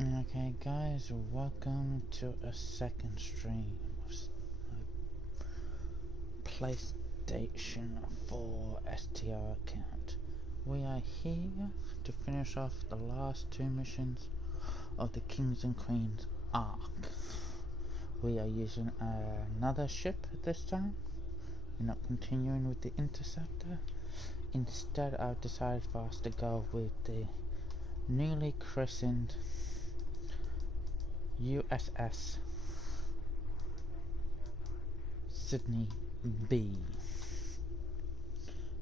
Okay guys, welcome to a second stream of PlayStation 4 STR account. We are here to finish off the last two missions of the Kings and Queens arc. We are using another ship this time. We're not continuing with the Interceptor. Instead, I've decided for us to go with the newly christened U.S.S. Sydney B.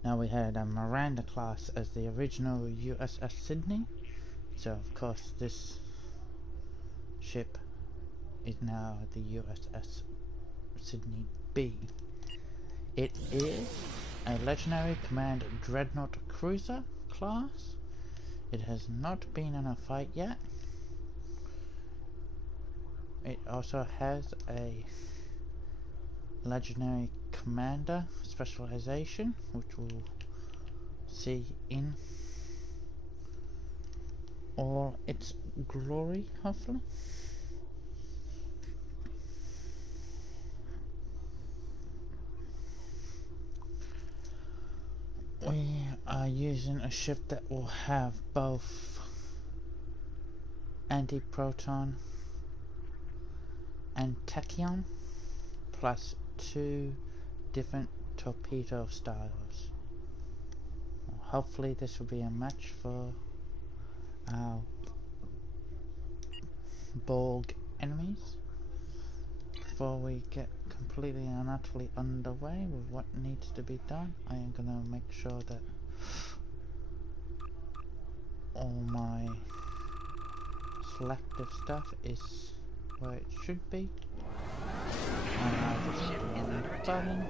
Now we had a Miranda class as the original U.S.S. Sydney, so of course this ship is now the U.S.S. Sydney B. It is a legendary command dreadnought cruiser class. It has not been in a fight yet. It also has a legendary commander specialization, which we'll see in all its glory, hopefully. We are using a ship that will have both anti-proton and tachyon, plus two different torpedo styles. Hopefully this will be a match for our Borg enemies. Before we get completely and utterly underway with what needs to be done, I am going to make sure that all my selective stuff is where it should be. And I'll just hit one button.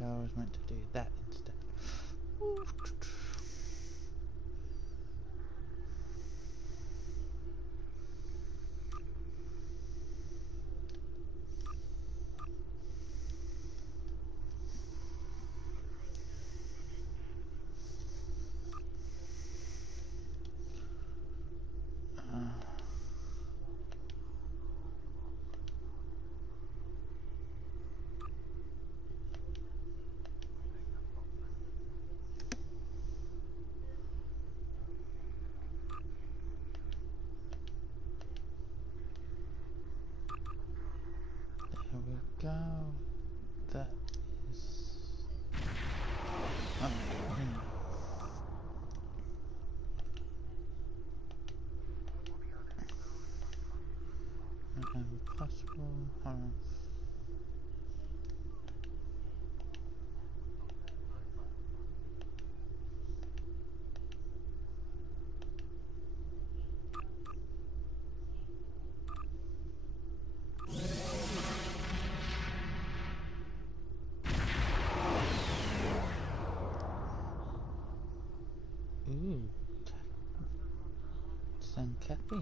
I was meant to do that instead. There we go. That is... Oh, whenever possible. Ooh, Sankapi.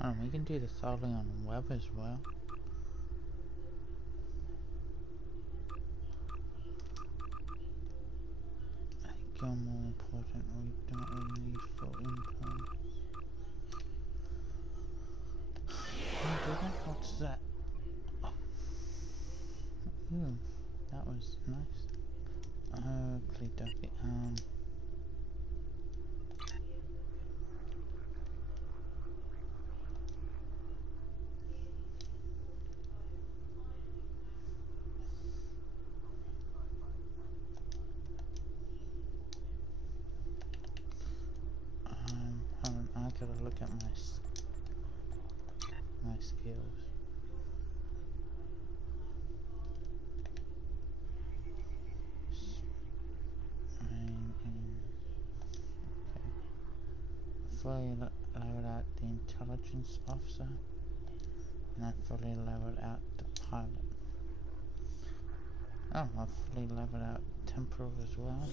Oh, we can do this solely on web as well. I think you're more important. We don't really need full income. What's that? Oh. Ooh, that was nice. Oakley ducky. Hold on, I gotta look at my skills. fully leveled out the intelligence officer, and I fully leveled out the pilot. Oh, I've fully leveled out temporal as well.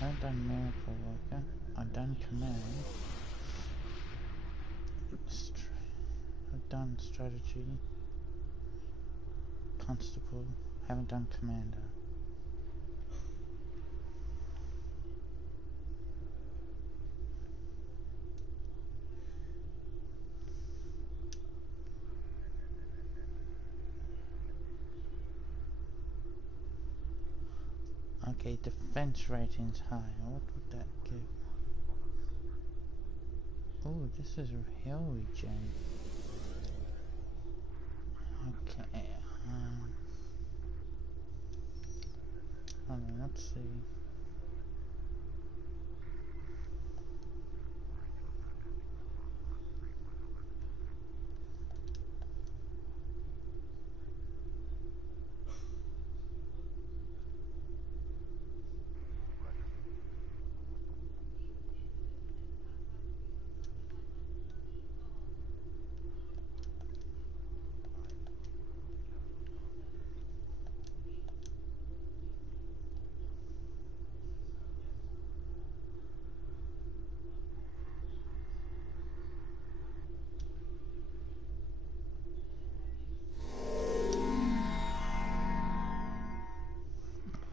I haven't done miracle worker. I've done command. I've done strategy. Constable. Haven't done commander. Okay, defense rating's high. What would that give? Oh, this is a hill regen. Okay, hold on, let's see.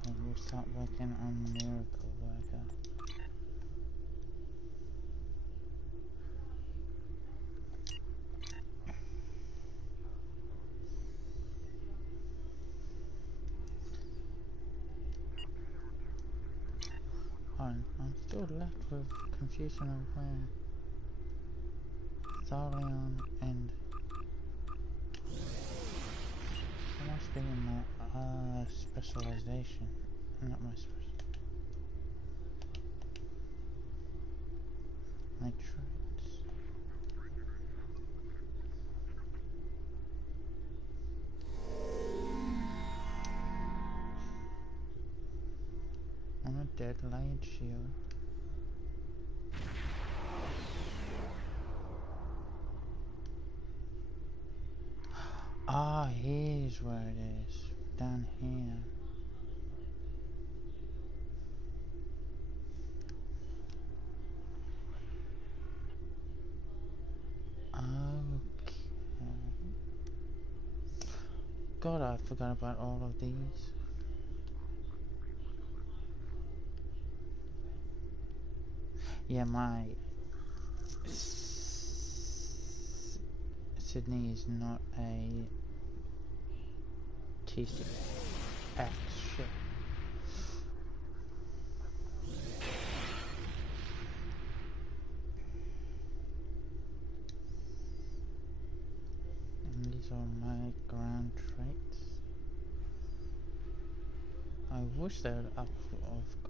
Okay, we'll start working on miracle worker. I'm still left with confusion of where Thalion and I must be in my specialization, not my my traits. I'm a dead light shield. Ah, here's where it is. Down here. Okay. God, I forgot about all of these. Yeah, my Sydney is not a T6X ship. And these are my ground traits. I wish they would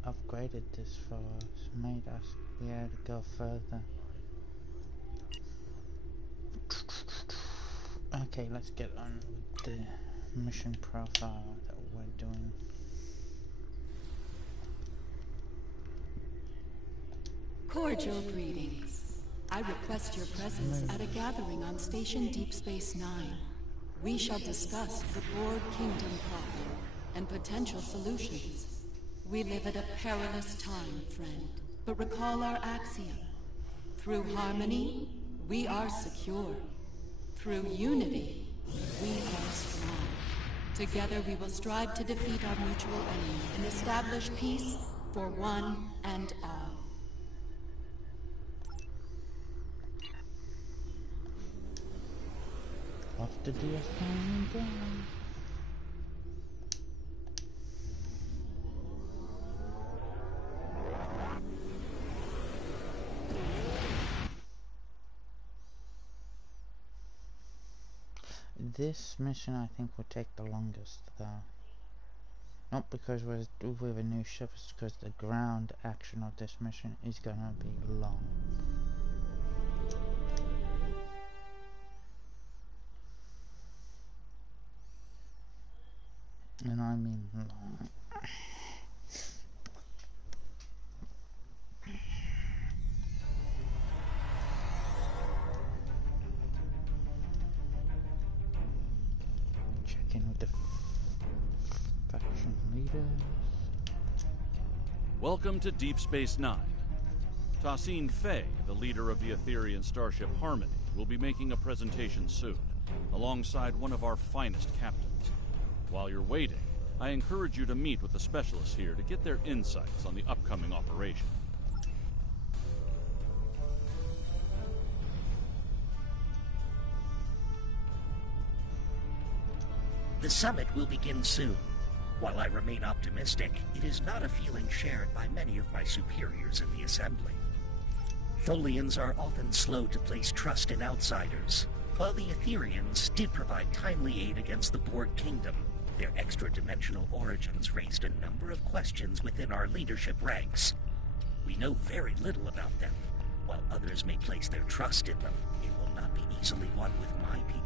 upgraded this for us, made us be able to go further. Okay, let's get on with the mission profile that we're doing. Cordial greetings. I request your presence at a gathering on Station Deep Space Nine. We shall discuss the Borg Kingdom problem and potential solutions. We live at a perilous time, friend, but recall our axiom. Through harmony, we are secure. Through unity, we are strong. Together we will strive to defeat our mutual enemy and establish peace for one and all. Off the DS down. This mission I think will take the longest though. Not because we're with a new ship, it's because the ground action of this mission is gonna be long. And I mean long. Check in with the faction leaders. Welcome to Deep Space Nine. Tassine Fay, the leader of the Etherean starship Harmony, will be making a presentation soon, alongside one of our finest captains. While you're waiting, I encourage you to meet with the specialists here to get their insights on the upcoming operation. The summit will begin soon. While I remain optimistic, it is not a feeling shared by many of my superiors in the Assembly. Tholians are often slow to place trust in outsiders, while the Etherians did provide timely aid against the Borg Kingdom. Their extra-dimensional origins raised a number of questions within our leadership ranks. We know very little about them. While others may place their trust in them, it will not be easily won with my people.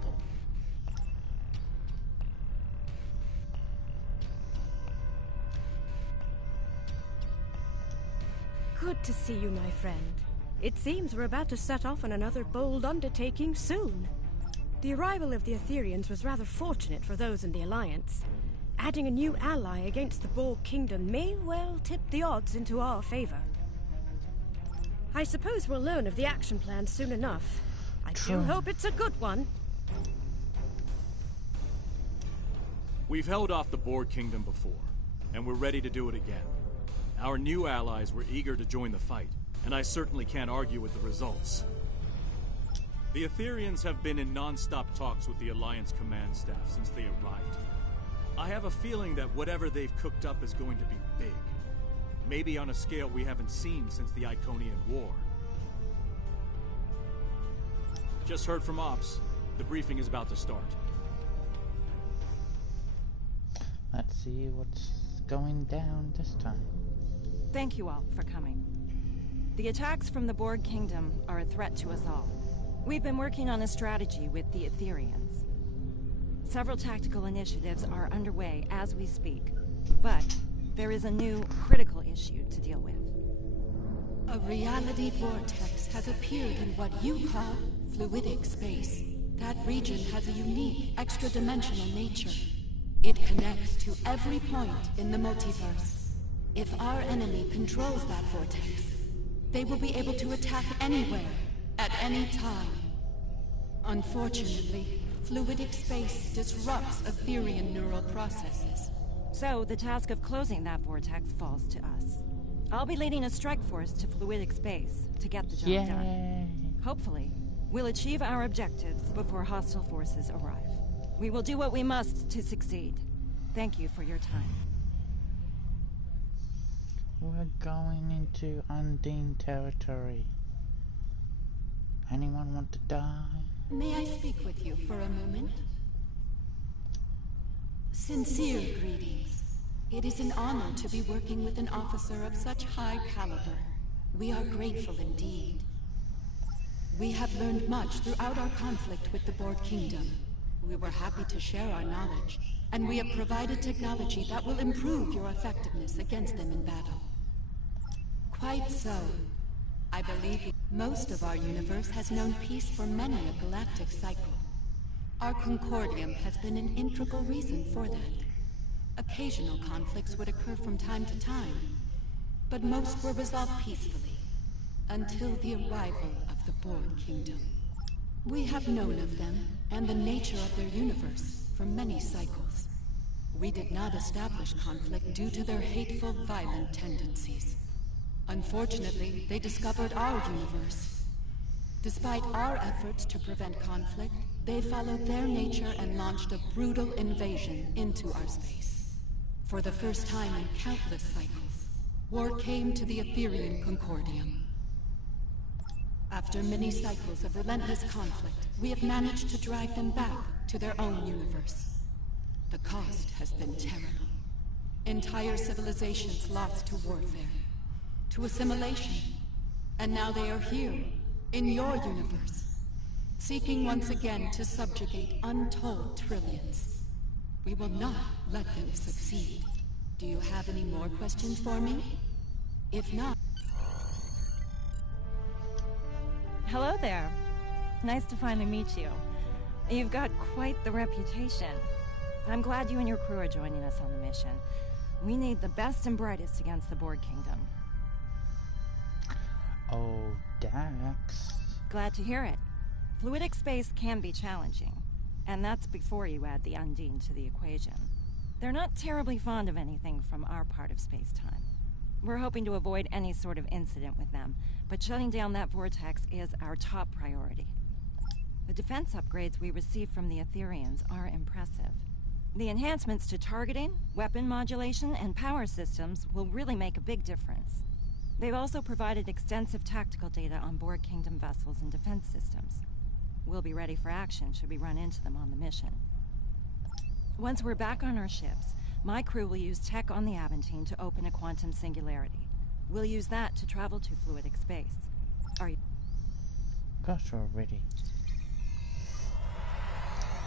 Good to see you, my friend. It seems we're about to set off on another bold undertaking soon. The arrival of the Etherians was rather fortunate for those in the Alliance. Adding a new ally against the Borg Kingdom may well tip the odds into our favor. I suppose we'll learn of the action plan soon enough. I do hope it's a good one. We've held off the Borg Kingdom before, and we're ready to do it again. Our new allies were eager to join the fight, and I certainly can't argue with the results. The Etherians have been in non-stop talks with the Alliance command staff since they arrived. I have a feeling that whatever they've cooked up is going to be big. Maybe on a scale we haven't seen since the Iconian War. Just heard from Ops. The briefing is about to start. Let's see what's going down this time. Thank you all for coming. The attacks from the Borg Kingdom are a threat to us all. We've been working on a strategy with the Etherians. Several tactical initiatives are underway as we speak, but there is a new critical issue to deal with. A reality vortex has appeared in what you call fluidic space. That region has a unique, extra-dimensional nature. It connects to every point in the multiverse. If our enemy controls that vortex, they will be able to attack anywhere, at any time. Unfortunately, fluidic space disrupts Etherian neural processes. So, the task of closing that vortex falls to us. I'll be leading a strike force to fluidic space to get the job done. Hopefully, we'll achieve our objectives before hostile forces arrive. We will do what we must to succeed. Thank you for your time. We're going into Undine territory. Anyone want to die? May I speak with you for a moment? Sincere greetings. It is an honor to be working with an officer of such high caliber. We are grateful indeed. We have learned much throughout our conflict with the Borg Kingdom. We were happy to share our knowledge, and we have provided technology that will improve your effectiveness against them in battle. Quite so. I believe most of our universe has known peace for many a galactic cycle. Our Concordium has been an integral reason for that. Occasional conflicts would occur from time to time, but most were resolved peacefully, until the arrival of the Borg Kingdom. We have known of them, and the nature of their universe, for many cycles. We did not establish conflict due to their hateful, violent tendencies. Unfortunately, they discovered our universe. Despite our efforts to prevent conflict, they followed their nature and launched a brutal invasion into our space. For the first time in countless cycles, war came to the Etherian Concordium. After many cycles of relentless conflict, we have managed to drive them back to their own universe. The cost has been terrible. Entire civilizations lost to warfare, to assimilation, and now they are here, in your universe, seeking once again to subjugate untold trillions. We will not let them succeed. Do you have any more questions for me? If not... Hello there. Nice to finally meet you. You've got quite the reputation. I'm glad you and your crew are joining us on the mission. We need the best and brightest against the Borg Kingdom. Oh, Dax. Glad to hear it. Fluidic space can be challenging, and that's before you add the Undine to the equation. They're not terribly fond of anything from our part of space-time. We're hoping to avoid any sort of incident with them, but shutting down that vortex is our top priority. The defense upgrades we receive from the Etherians are impressive. The enhancements to targeting, weapon modulation, and power systems will really make a big difference. They've also provided extensive tactical data on Borg Kingdom vessels and defense systems. We'll be ready for action should we run into them on the mission. Once we're back on our ships, my crew will use tech on the Aventine to open a quantum singularity. We'll use that to travel to fluidic space. Are you... Gosh, we're ready.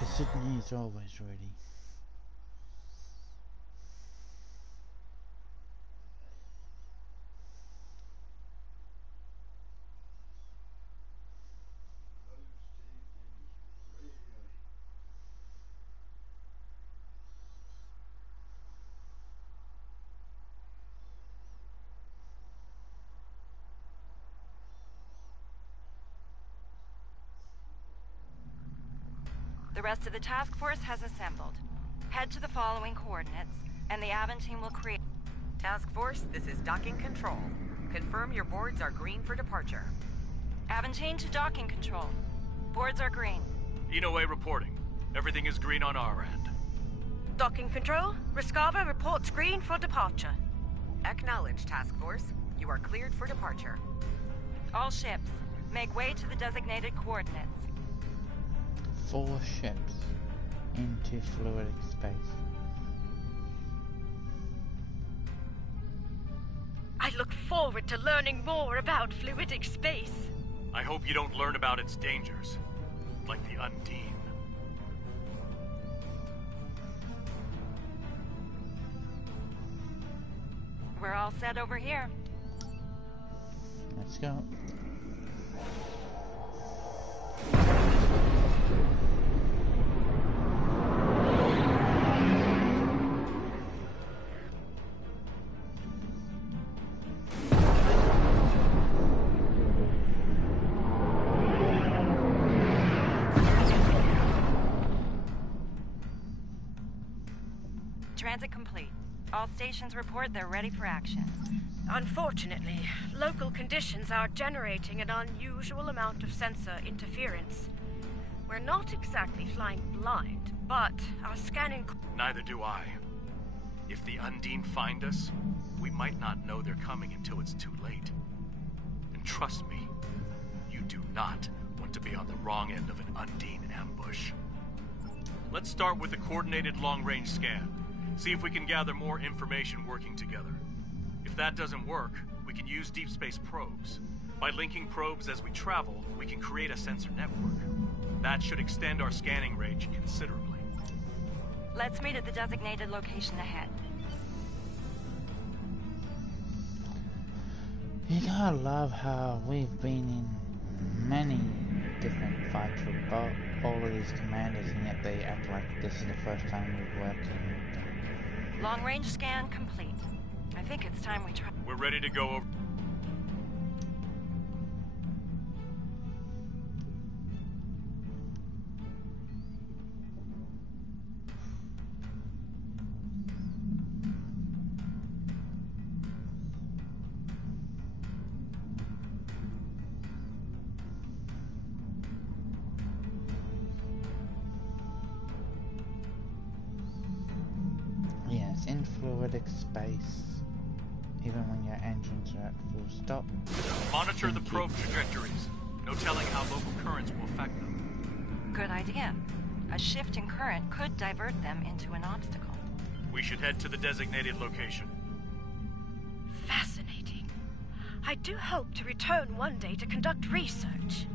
The Sydney is always ready. The rest of the task force has assembled. Head to the following coordinates, and the Aventine will create... Task Force, this is docking control. Confirm your boards are green for departure. Aventine to docking control. Boards are green. Inoue reporting. Everything is green on our end. Docking control, Rescava reports green for departure. Acknowledge, Task Force. You are cleared for departure. All ships, make way to the designated coordinates. 4 ships into fluidic space. I look forward to learning more about fluidic space. I hope you don't learn about its dangers, like the Undine. We're all set over here. Let's go. Transit complete. All stations report they're ready for action. Unfortunately, local conditions are generating an unusual amount of sensor interference. We're not exactly flying blind, but our scanning... Neither do I. If the Undine find us, we might not know they're coming until it's too late. And trust me, you do not want to be on the wrong end of an Undine ambush. Let's start with a coordinated long-range scan. See if we can gather more information working together. If that doesn't work, we can use deep space probes. By linking probes as we travel, we can create a sensor network. That should extend our scanning range considerably. Let's meet at the designated location ahead. You gotta love how we've been in many different fights with all of these commanders, and yet they act like this is the first time we're working with them. Long-range scan complete. I think it's time we try... We're ready to go over... Yes, in fluidic space, even when your engines are at full stop. Monitor the probe trajectories. No telling how local currents will affect them. Good idea. A shift in current could divert them into an obstacle. We should head to the designated location. Fascinating. I do hope to return one day to conduct research.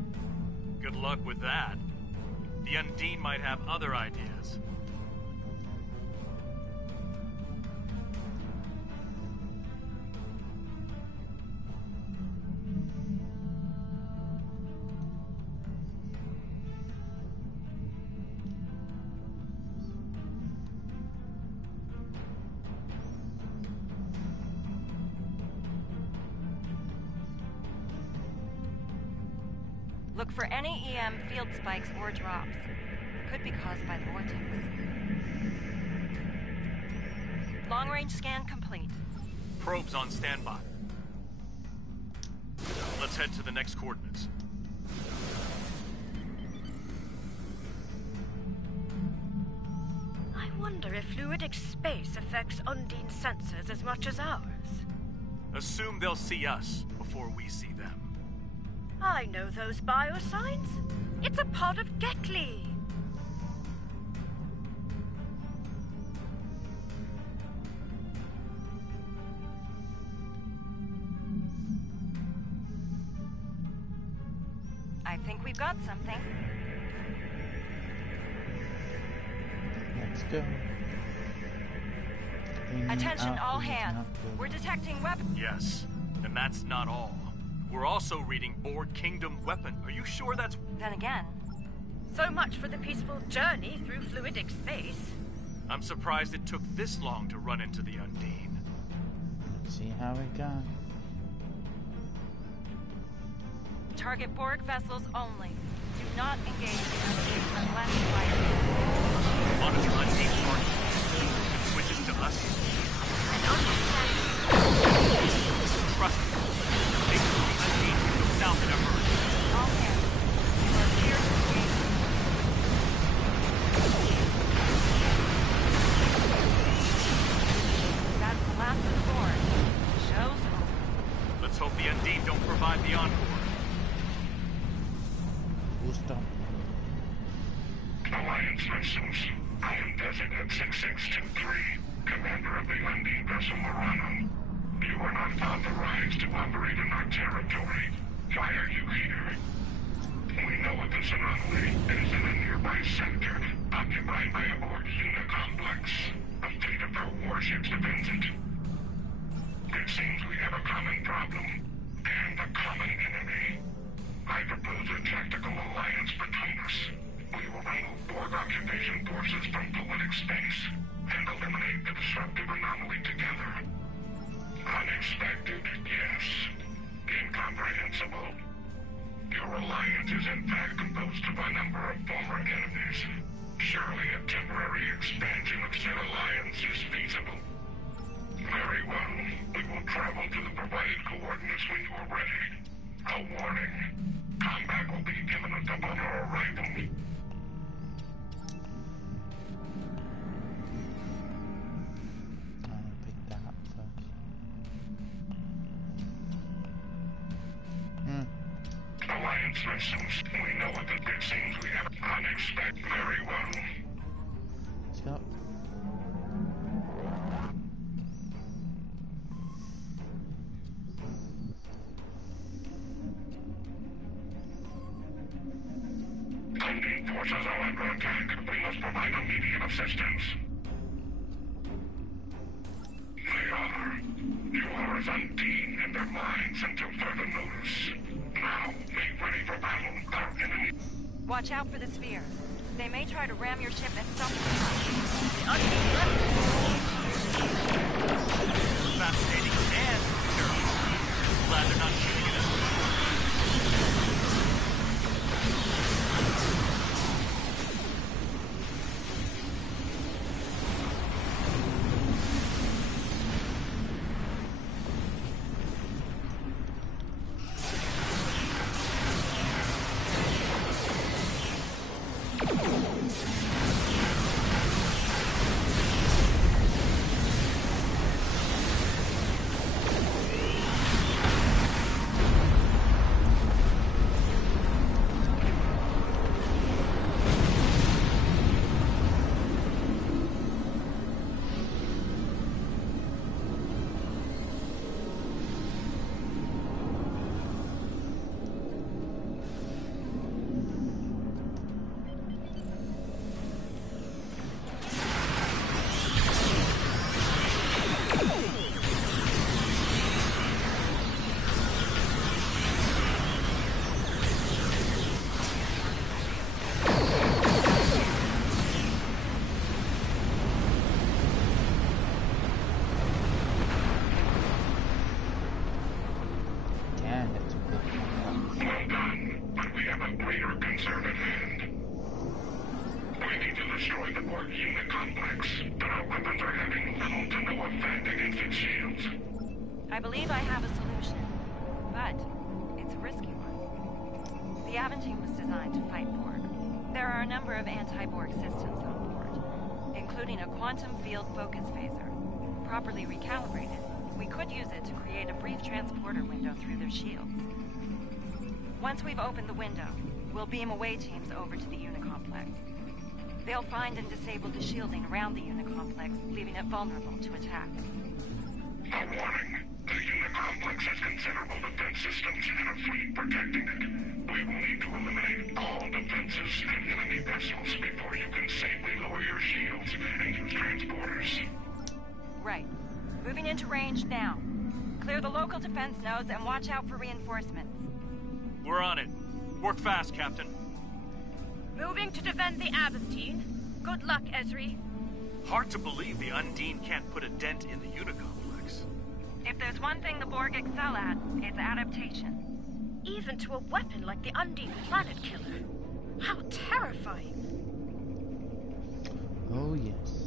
Good luck with that. The Undine might have other ideas. Look for any EM field spikes or drops. Could be caused by the vortex. Long-range scan complete. Probes on standby. Let's head to the next coordinates. I wonder if fluidic space affects Undine's sensors as much as ours. Assume they'll see us before we see them. I know those biosigns. It's a pod of Gekli. I think we've got something. Let's go. Attention all hands. We're detecting weapons. Yes, and that's not all. We're also reading Board Kingdom weapon. Are you sure that's... Then again, So much for the peaceful journey through fluidic space. I'm surprised it took this long to run into the Undine. Let's see how we go. target Borg vessels only. Do not engage the Undine unless invited. Monitor Undine target. It switches to us. Trust me. Take the Undine to the south and emerge. All hands. You are clear to engage. That's the last of the Borg. Show's over. Let's hope the Undine don't provide the encore. We'll stop. Alliance vessels. I am Designate 6623, Commander of the Undine vessel Morano. You are not authorized to operate in our territory. Why are you here? We know of this anomaly. It is in a nearby sector, occupied by a Borg unit complex. A fleet of their warships defends it. It seems we have a common problem, and a common enemy. I propose a tactical alliance between us. We will remove Borg occupation forces from fluidic space, and eliminate the disruptive anomaly together. Unexpected, yes. Incomprehensible. Your alliance is in fact composed of a number of former enemies. Surely a temporary expansion of said alliance is feasible. Very well. We will travel to the provided coordinates when you are ready. A warning. Combat will be imminent upon our arrival. I'll pick that up first. Alliance vessels. We know what it seems we have unexpected. Very well. Let's go. Undine forces are under attack. We must provide immediate assistance. They are. You are as Undine in their minds until further notice. Now, make ready for battle. Our enemy. Watch out for the sphere. They may try to ram your ship at some point. Fascinating and terrible. Glad they're not shooting at us. unicomplex, but our weapons are having little to no effect against its shields. I believe I have a solution, but it's a risky one. The Aventine was designed to fight Borg. There are a number of anti-Borg systems on board, including a quantum field focus phaser. Properly recalibrated, we could use it to create a brief transporter window through their shields. Once we've opened the window, we'll beam away teams over to the Unicomplex. They'll find and disable the shielding around the Unicomplex, leaving it vulnerable to attack. A warning. The Unicomplex has considerable defense systems and a fleet protecting it. We will need to eliminate all defenses and enemy vessels before you can safely lower your shields and use transporters. Right. Moving into range now. Clear the local defense nodes and watch out for reinforcements. We're on it. Work fast, Captain. Moving to defend the Aventine. Good luck, Ezri. Hard to believe the Undine can't put a dent in the Unicomplex. If there's one thing the Borg excel at, it's adaptation. Even to a weapon like the Undine Planet Killer. How terrifying. Oh yes.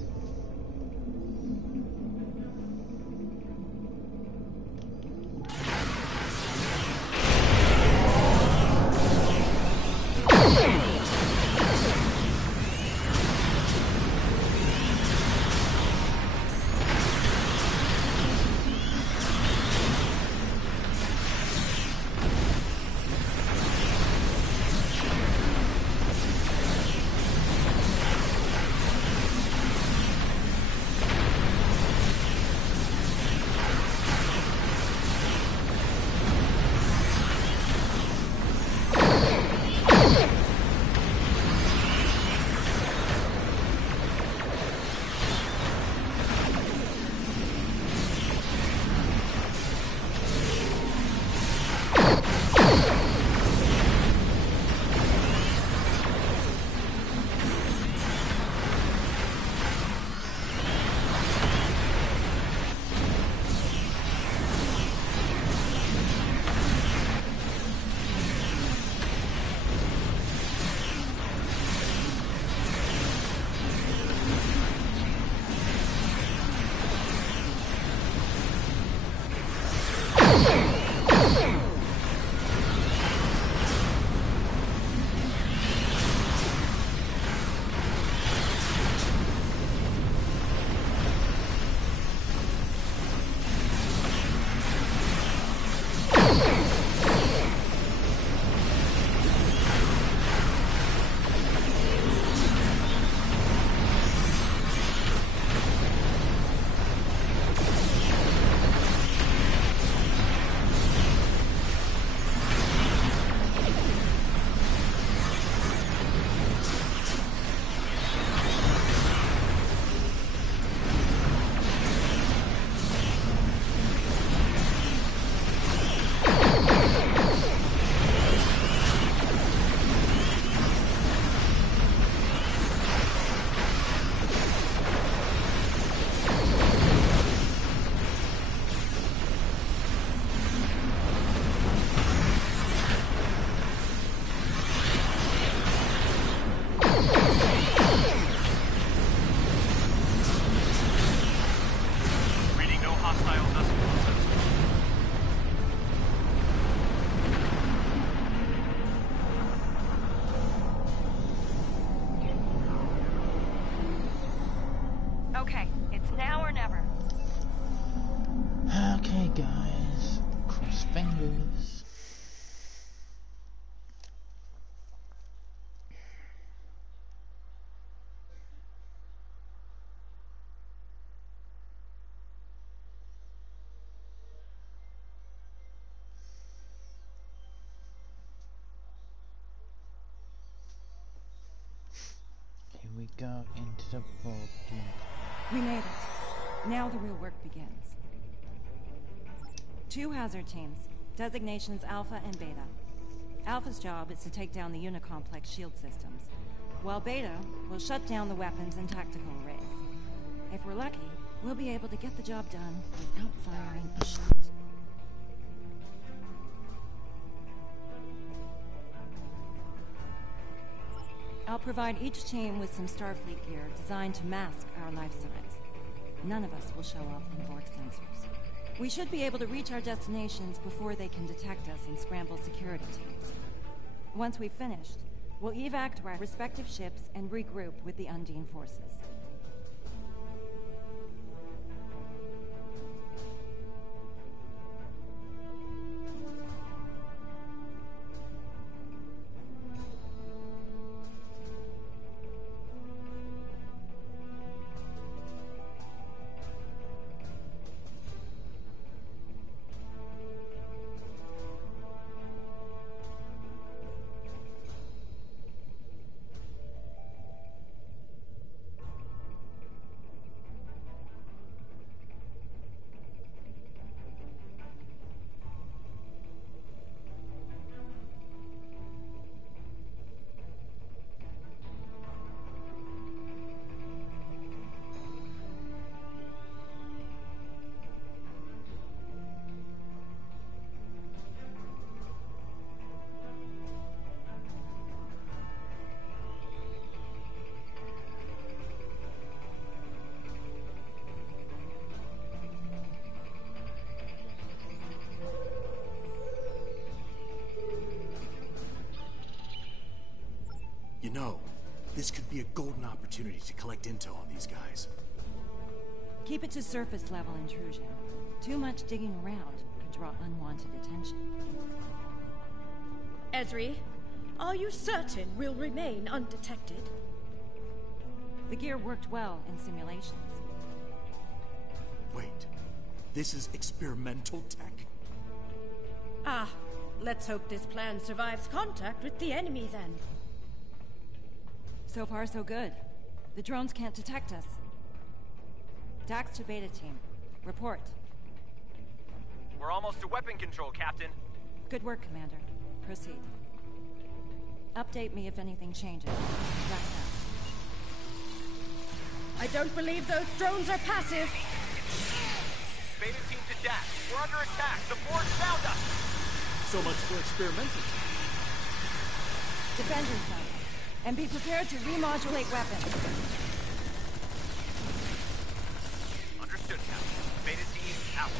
Okay, it's now or never. Okay, guys. Cross fingers. Here we go into the vault. We made it. Now the real work begins. 2 hazard teams, designations Alpha and Beta. Alpha's job is to take down the Unicomplex shield systems, while Beta will shut down the weapons and tactical arrays. If we're lucky, we'll be able to get the job done without firing a shot. I'll provide each team with some Starfleet gear designed to mask our life signs. None of us will show up in Borg sensors. We should be able to reach our destinations before they can detect us and scramble security teams. Once we've finished, we'll evac to our respective ships and regroup with the Undine forces. You know, this could be a golden opportunity to collect intel on these guys. Keep it to surface level intrusion. Too much digging around could draw unwanted attention. Ezri, are you certain we'll remain undetected? The gear worked well in simulations. Wait, this is experimental tech? Ah, let's hope this plan survives contact with the enemy then. So far, so good. The drones can't detect us. Dax to Beta Team. Report. We're almost to weapon control, Captain. Good work, Commander. Proceed. Update me if anything changes. Dax out. I don't believe those drones are passive. Beta Team to Dax. We're under attack. The Borg found us. So much for experimental. Defend yourself. And be prepared to remodulate weapons. Understood, Captain. Beta Team out.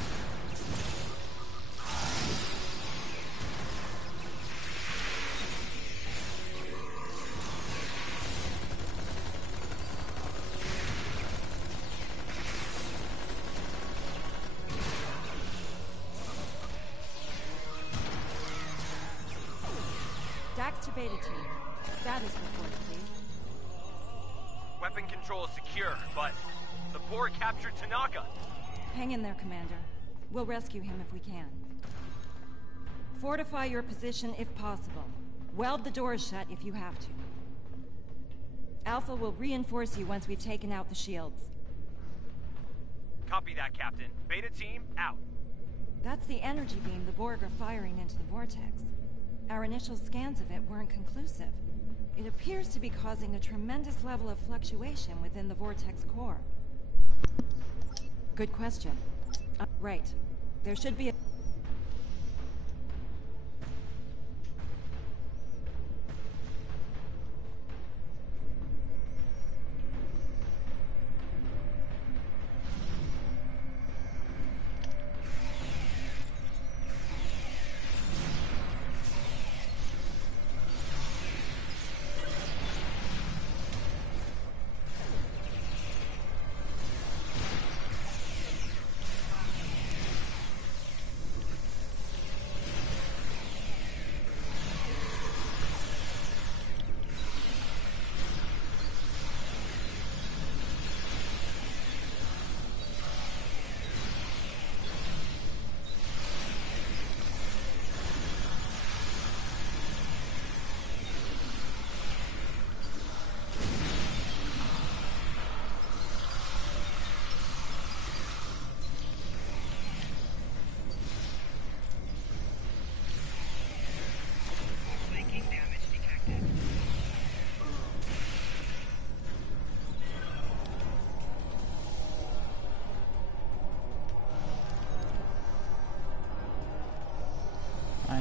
Dax to Beta Team. Status report, please. Weapon control is secure, but the Borg captured Tanaka. Hang in there, Commander. We'll rescue him if we can. Fortify your position if possible. Weld the doors shut if you have to. Alpha will reinforce you once we've taken out the shields. Copy that, Captain. Beta Team out. That's the energy beam the Borg are firing into the vortex. Our initial scans of it weren't conclusive. It appears to be causing a tremendous level of fluctuation within the vortex core. Good question. Right. There should be a...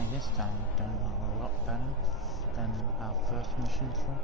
This time we've done a lot better than our first mission through.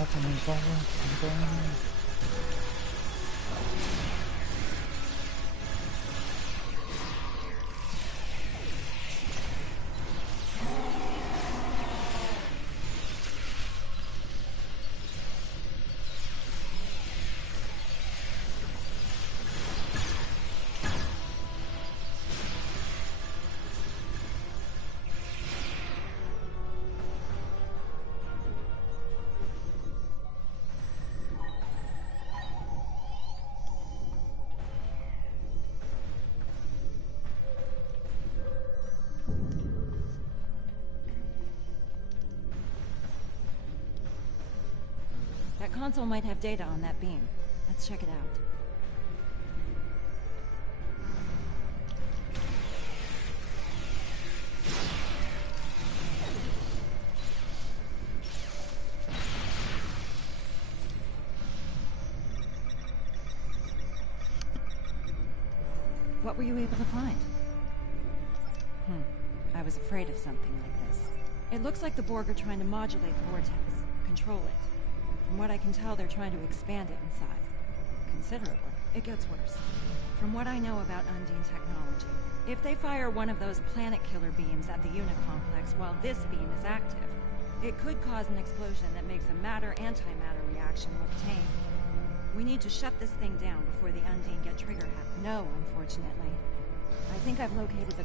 happening, boys? I'm going in. That console might have data on that beam. Let's check it out. What were you able to find? I was afraid of something like this. It looks like the Borg are trying to modulate the vortex, control it. From what I can tell, they're trying to expand it in size. Considerably. It gets worse. From what I know about Undine technology, if they fire one of those planet-killer beams at the Unicomplex while this beam is active, it could cause an explosion that makes a matter-antimatter reaction look tame. We need to shut this thing down before the Undine get trigger happy. No, unfortunately. I think I've located the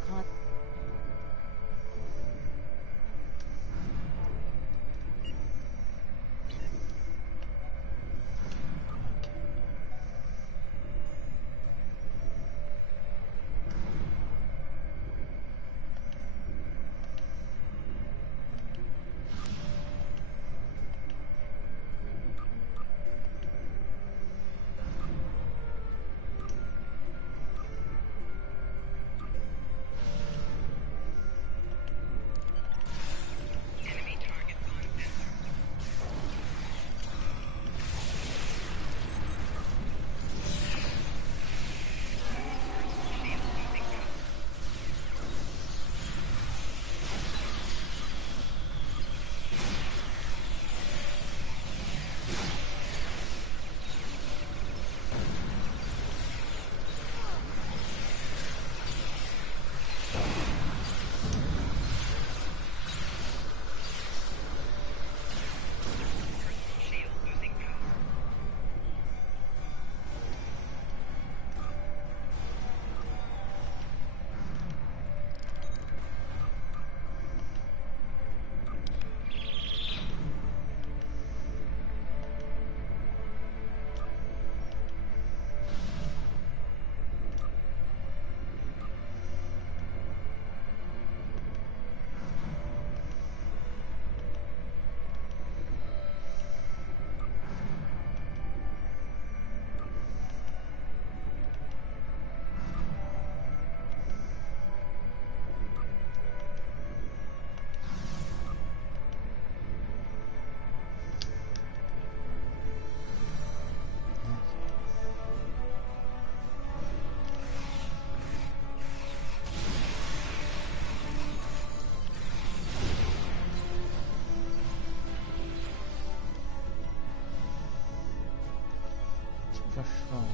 Push forward.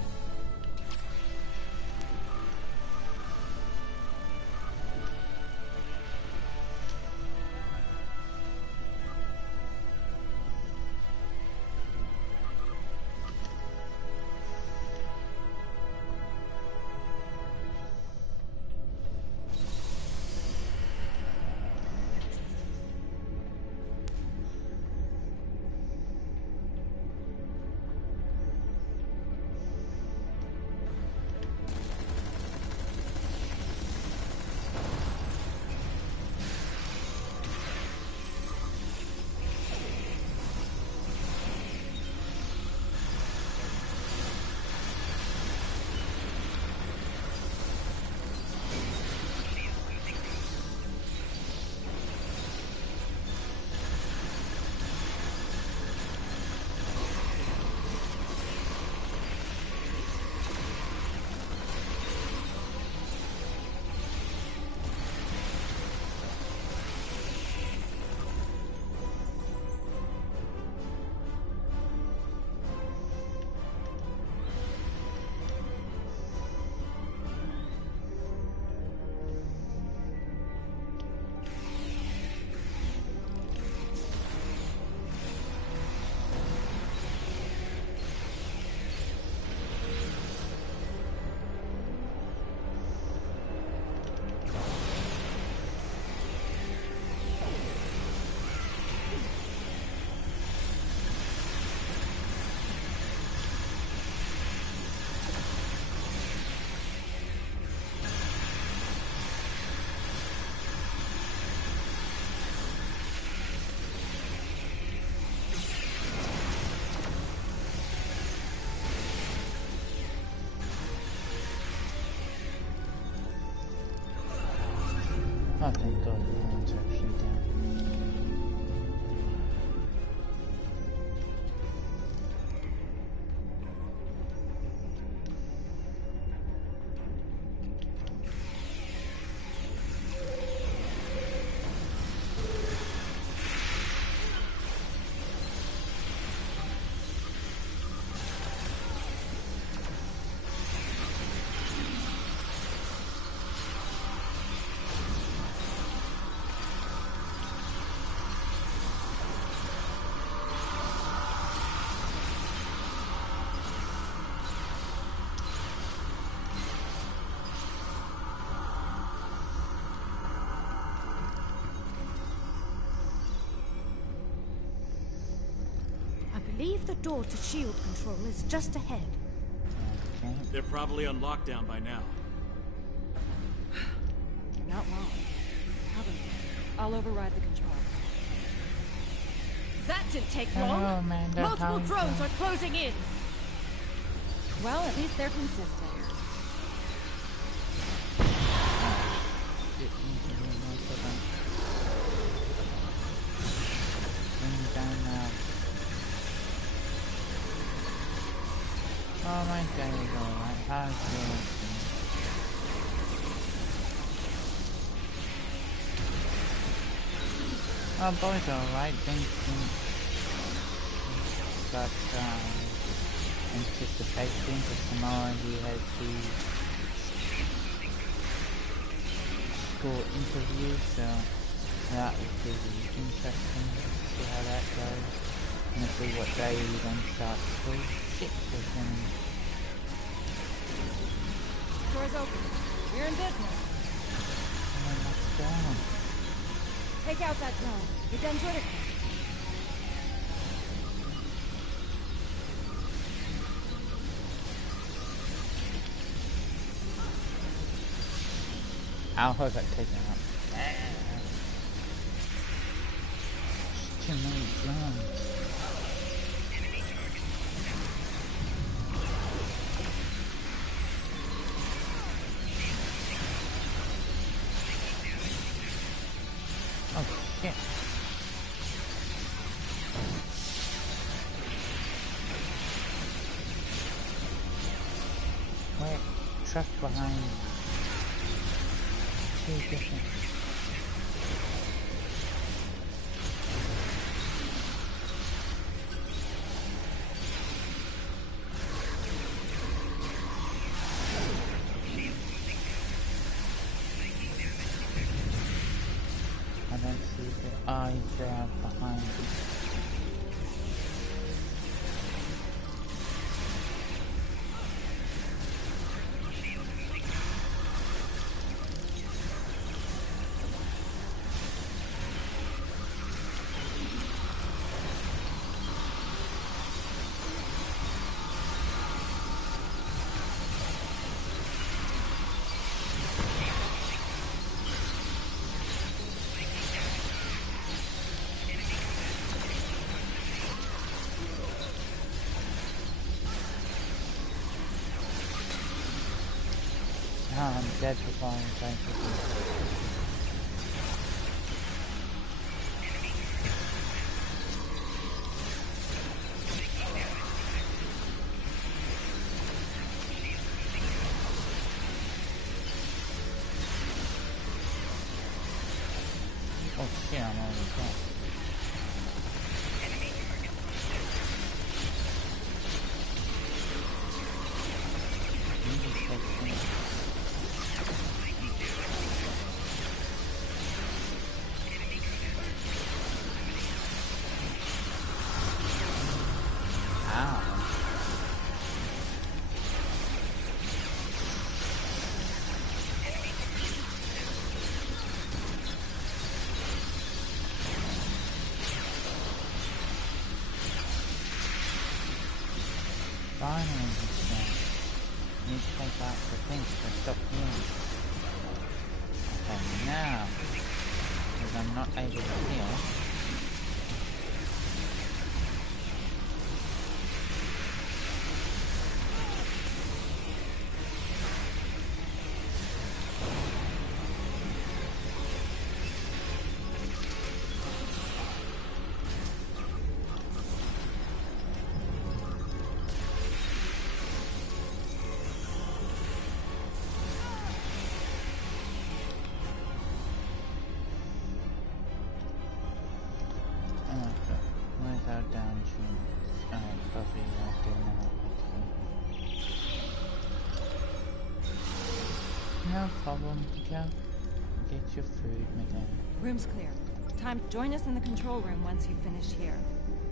Oh, thank God, no one's actually down. I believe the door to shield control is just ahead. Okay. They're probably on lockdown by now. You're not wrong. Cover me. I'll override the controls. That didn't take Oh, long. man, that's Multiple how you drones go. are closing in. Well, at least they're consistent. It needs to be more for them. Bring it down now. Oh my God, it's alright. How's yours? Oh, boys, alright. Thinking that anticipation for tomorrow he has the school interview, so that will be interesting to see how that goes. And see what day he then starts school. Shit, we're going. Doors open. We're in business. What's going on? Take out that drone. You're dendritic. How has that taken up? It's too many drones. Oh shit. Wait, truck behind. Two different. I don't see the eyes there behind it. Oh, I'm dead before I'm trying to do Oh shit, I'm already dead. Maybe take me. Ow. Finally, this guy. Need to take out the things to stop healing. Okay, now, because I'm not able to heal. No problem, go get your food, madame. Room's clear. Time to join us in the control room once you finish here.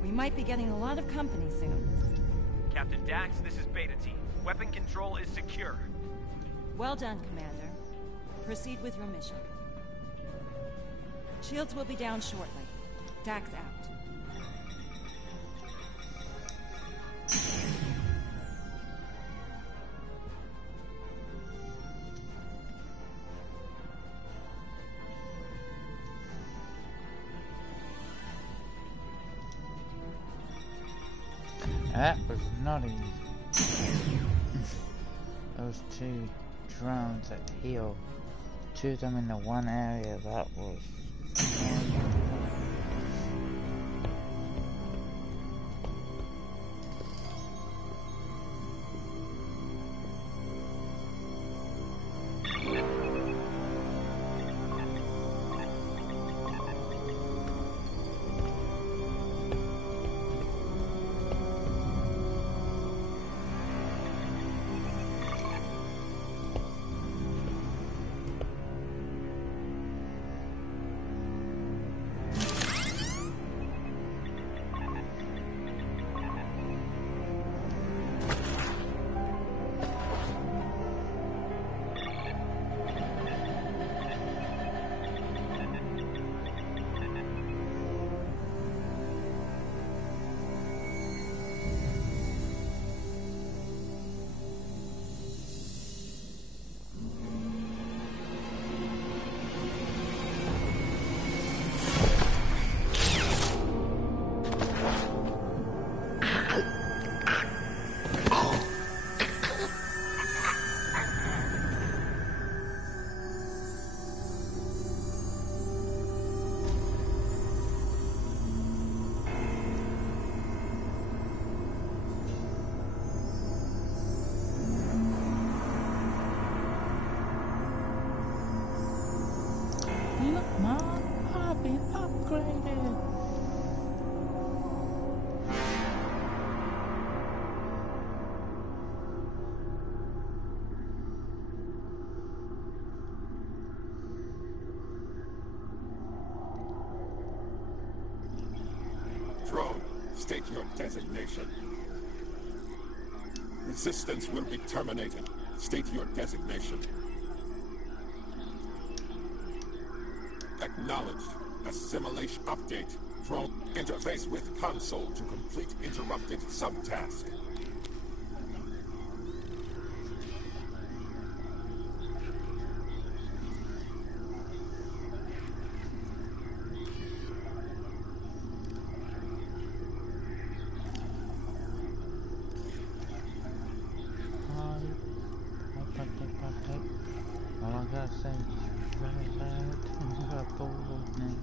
We might be getting a lot of company soon. Captain Dax, this is Beta Team. Weapon control is secure. Well done, Commander. Proceed with your mission. Shields will be down shortly. Dax out. That was not easy. Those two drones that heal. Two of them in the one area, that was... Look, Mom, I've been upgraded. Drone, state your designation. Resistance will be terminated. State your designation. Acknowledged. Assimilation update. Drone interface with console to complete interrupted subtask. All I gotta say is very loud and we're bored now.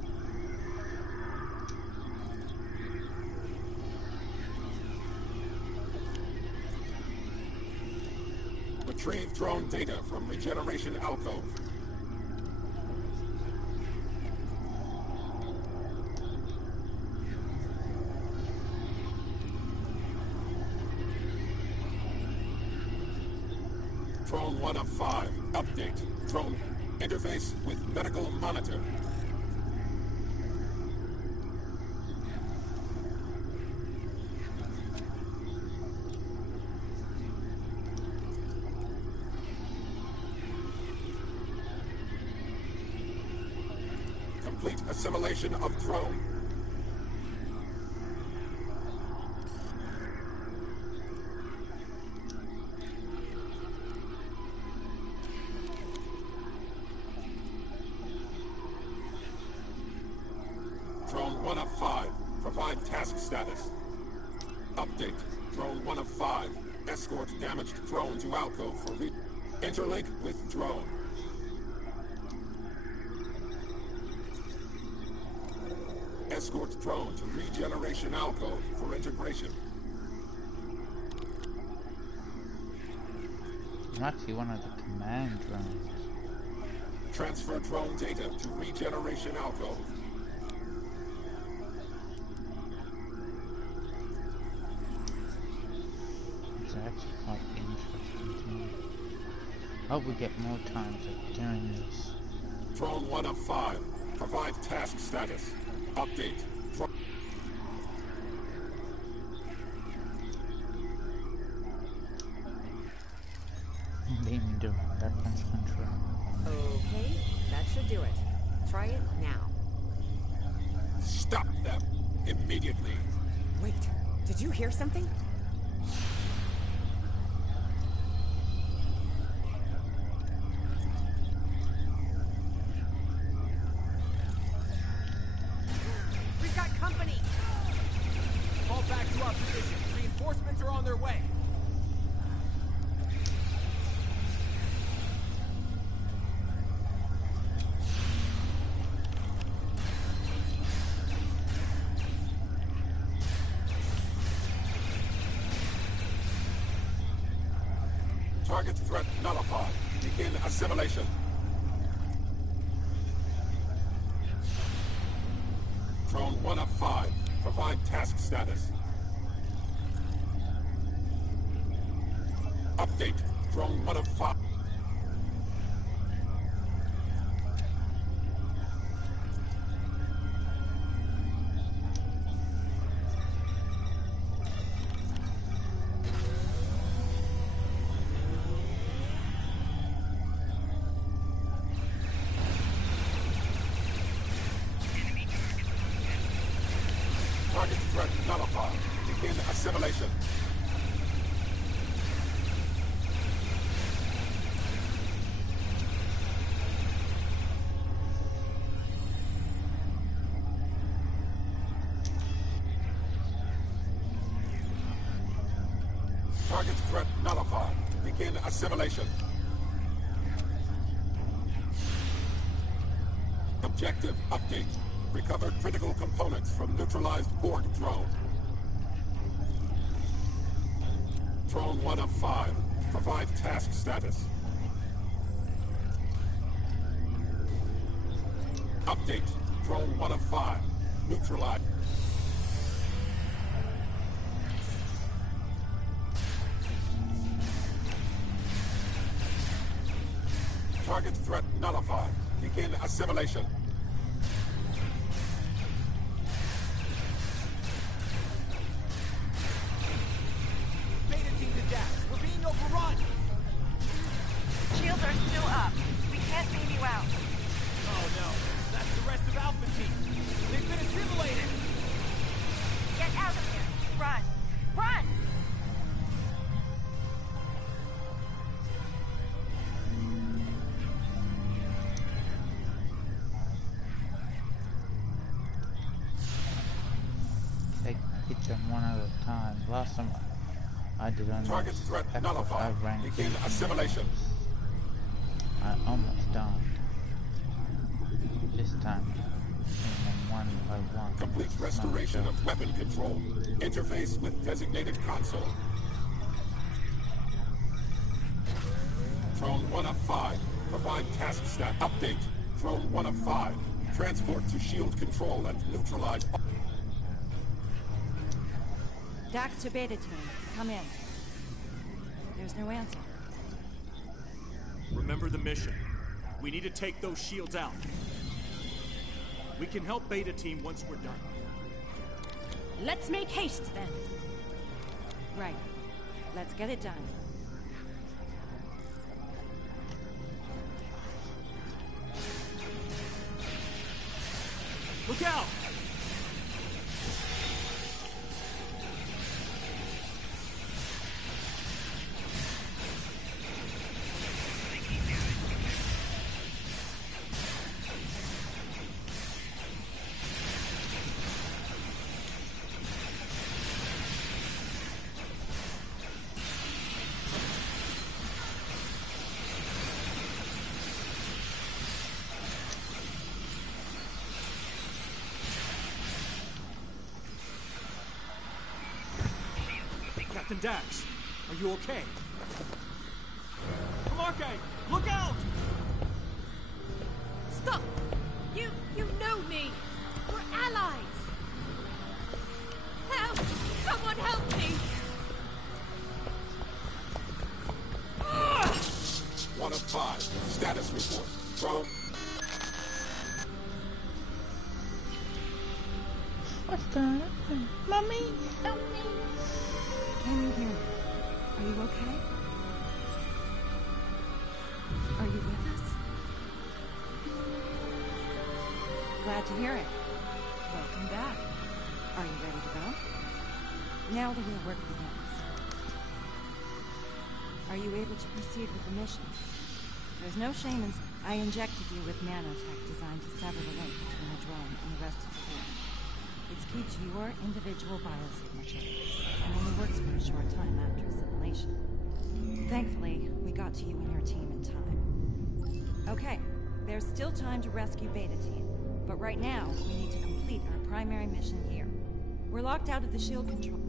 Retrieve drone data from regeneration alcove. Drone 1 of 5. Update. Drone interface with medical monitor. Complete assimilation of drone. Drone 1 of 5. Provide task status. Update. Drone 1 of 5. Escort damaged drone to alcove for interlink with drone. Escort drone to regeneration alcove for integration. I'm actually one of the command drones. Transfer drone data to regeneration alcove. It's actually quite interesting to me. Hope we get more times of doing this. Drone 1 of 5. Provide task status. Update. Even doing weapon control. Okay, that should do it. Try it now. Stop them immediately. Wait, did you hear something? We've got company! Fall back to our position. Reinforcements are on their way. Target threat nullified. Begin assimilation. Drone 1 of 5. Provide task status. Update. Drone 1 of 5. Target threat nullified. Begin assimilation. Target threat nullified. Begin assimilation. Objective update. Recover critical components from neutralized Borg drone. Drone 1 of 5. Provide task status. Update. Drone 1 of 5. Neutralize. Target threat nullified. Begin assimilation. Beta team to Dax. We're being overrun. Shields are still up. We can't beam you out. Oh no, that's the rest of Alpha Team. They've been assimilated. Get out of here. Run. Run! Take hit them one at a time. Last time I did on Target this threat episode, nullified. I ran Begin into assimilation. I almost died. This time, hitting them one by one. Complete restoration of weapon control. Interface with designated console. Drone 1 of 5. Provide task stat. Update. Drone 1 of 5. Transport to shield control and neutralize. Dax to Beta Team. Come in. There's no answer. Remember the mission. We need to take those shields out. We can help Beta Team once we're done. Let's make haste then. Right. Let's get it done. Look out! Captain Dax, are you okay? Camarque, look out! Stop! You know me! We're allies! Help! Someone help me! 1 of Help me! Can you hear me? Are you okay? Are you with us? Glad to hear it. Welcome back. Are you ready to go? Now the real work begins. Are you able to proceed with the mission? There's no shame in... I injected you with nanotech designed to sever the link between the drone and the rest of the board. It's key to your individual biosignature, and only works for a short time after assimilation. Thankfully, we got to you and your team in time. Okay, there's still time to rescue Beta Team, but right now, we need to complete our primary mission here. We're locked out of the shield control.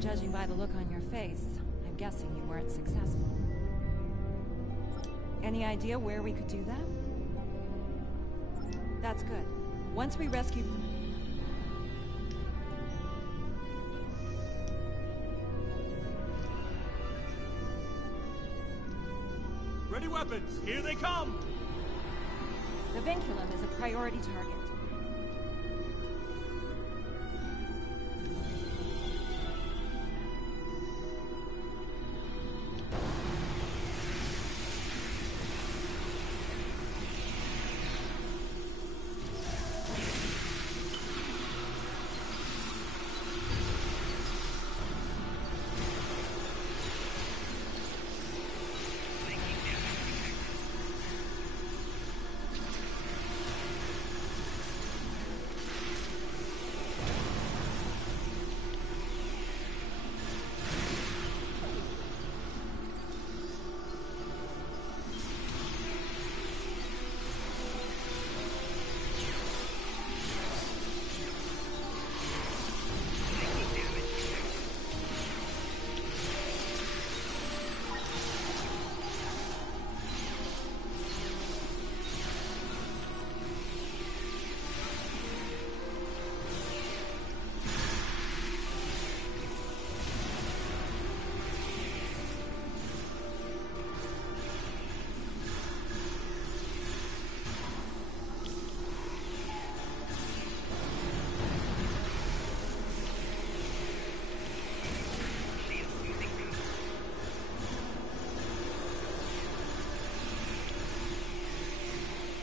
Judging by the look on your face, I'm guessing you weren't successful. Any idea where we could do that? That's good. Once we rescue... Ready weapons! Here they come! The vinculum is a priority target.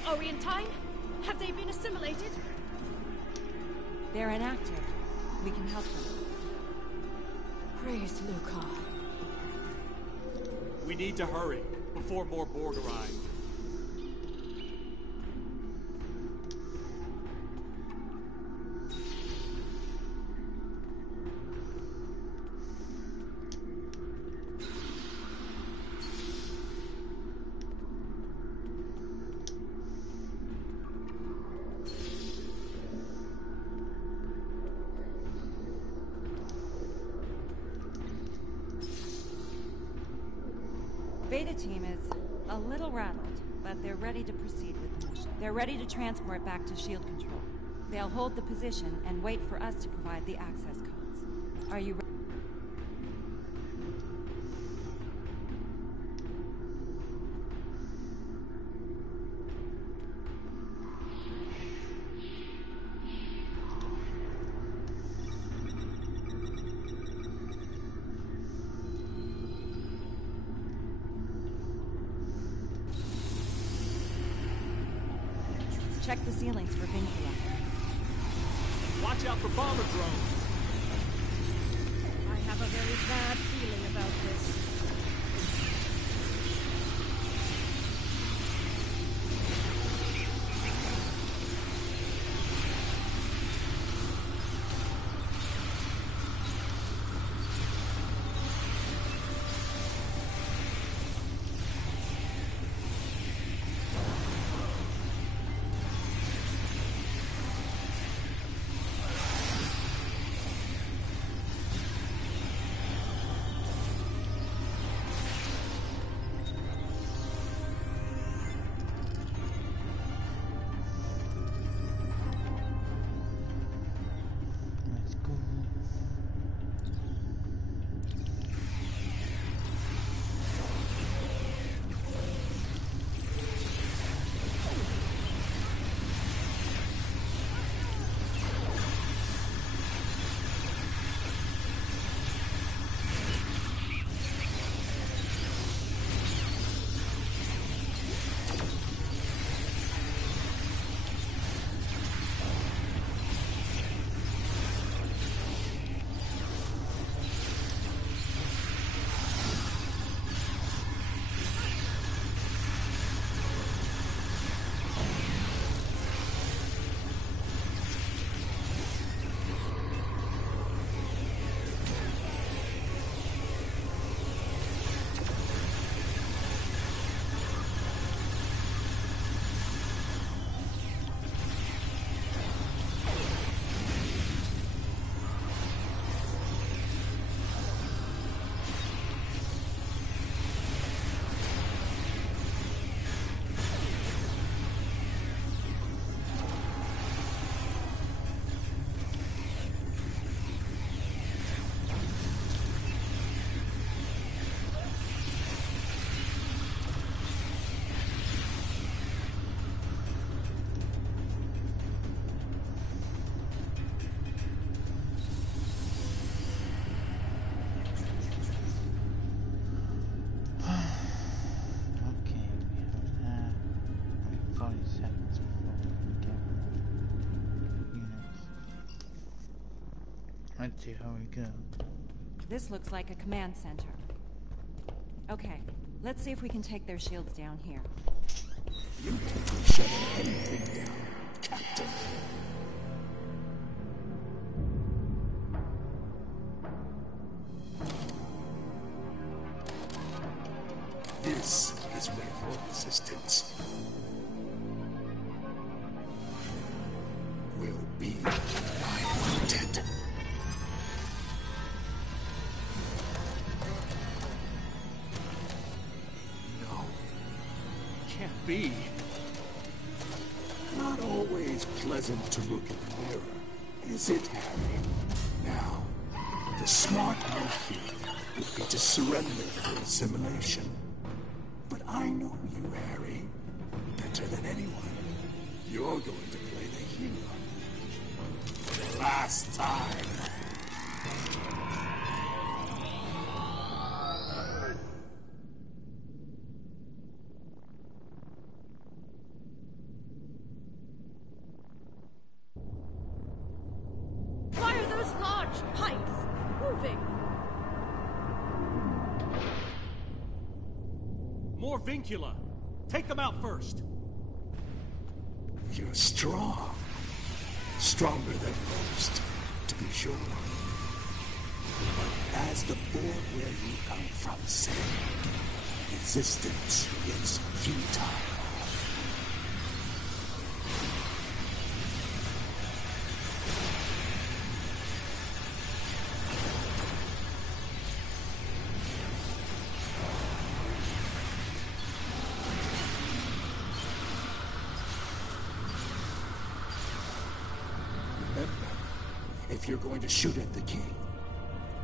Are we in time? Have they been assimilated? They're inactive. We can help them. Praise Luca. We need to hurry, before more Borg arrive. Beta Team is a little rattled, but they're ready to proceed with the mission. They're ready to transport back to shield control. They'll hold the position and wait for us to provide the access codes. Are you ready? Check the ceilings for vincula. Watch out for bomber drones! I have a very bad feeling about this. Let's see how we go. This looks like a command center. Okay, let's see if we can take their shields down here. You can shut anything down, Captain. This is where your resistance will be annihilated. No. Can't be. Not always pleasant to look in the mirror, is it, Harry? Now, the smart move here would be to surrender for assimilation. But I know you, Harry, better than anyone. You're going to play the hero. For the last time. Fire those large pipes! Moving! More vincula! Take them out first! You're strong. Stronger than most, to be sure. But as the board where you come from said, resistance is futile. If you're going to shoot at the king,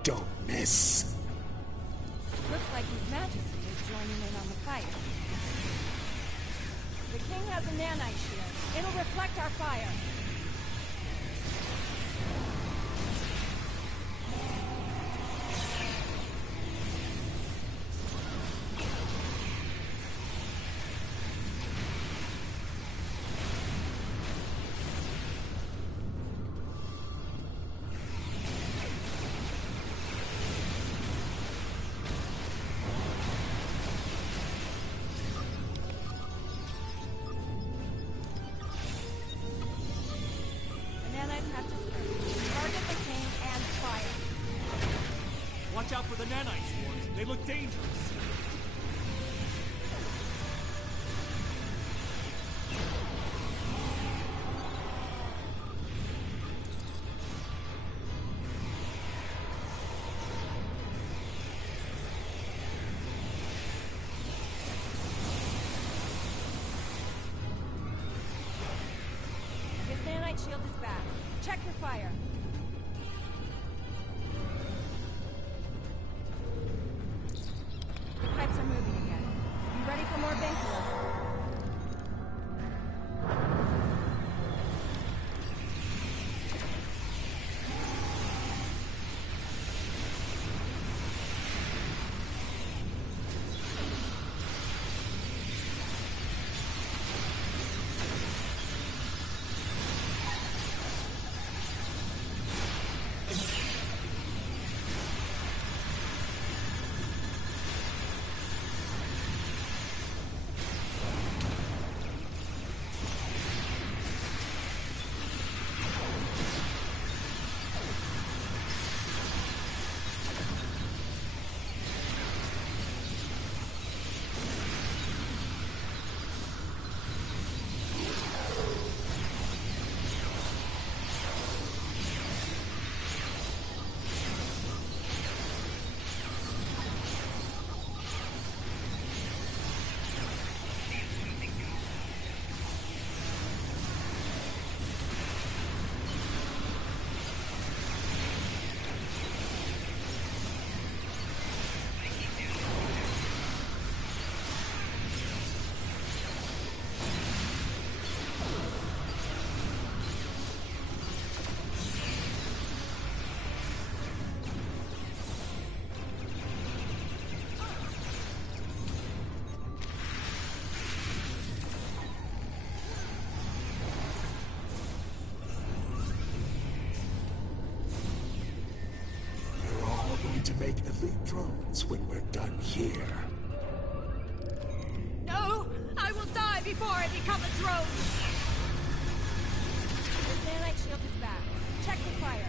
don't miss. Looks like His Majesty is joining in on the fight. The king has a nanite shield. It'll reflect our fire. Watch out for the nanite swarms. They look dangerous. His nanite shield is back. Check your fire. The pipes are moving again. Be ready for more vincula. make elite drones when we're done here. No! I will die before I become a drone! His nanite shield is back. Check the fire.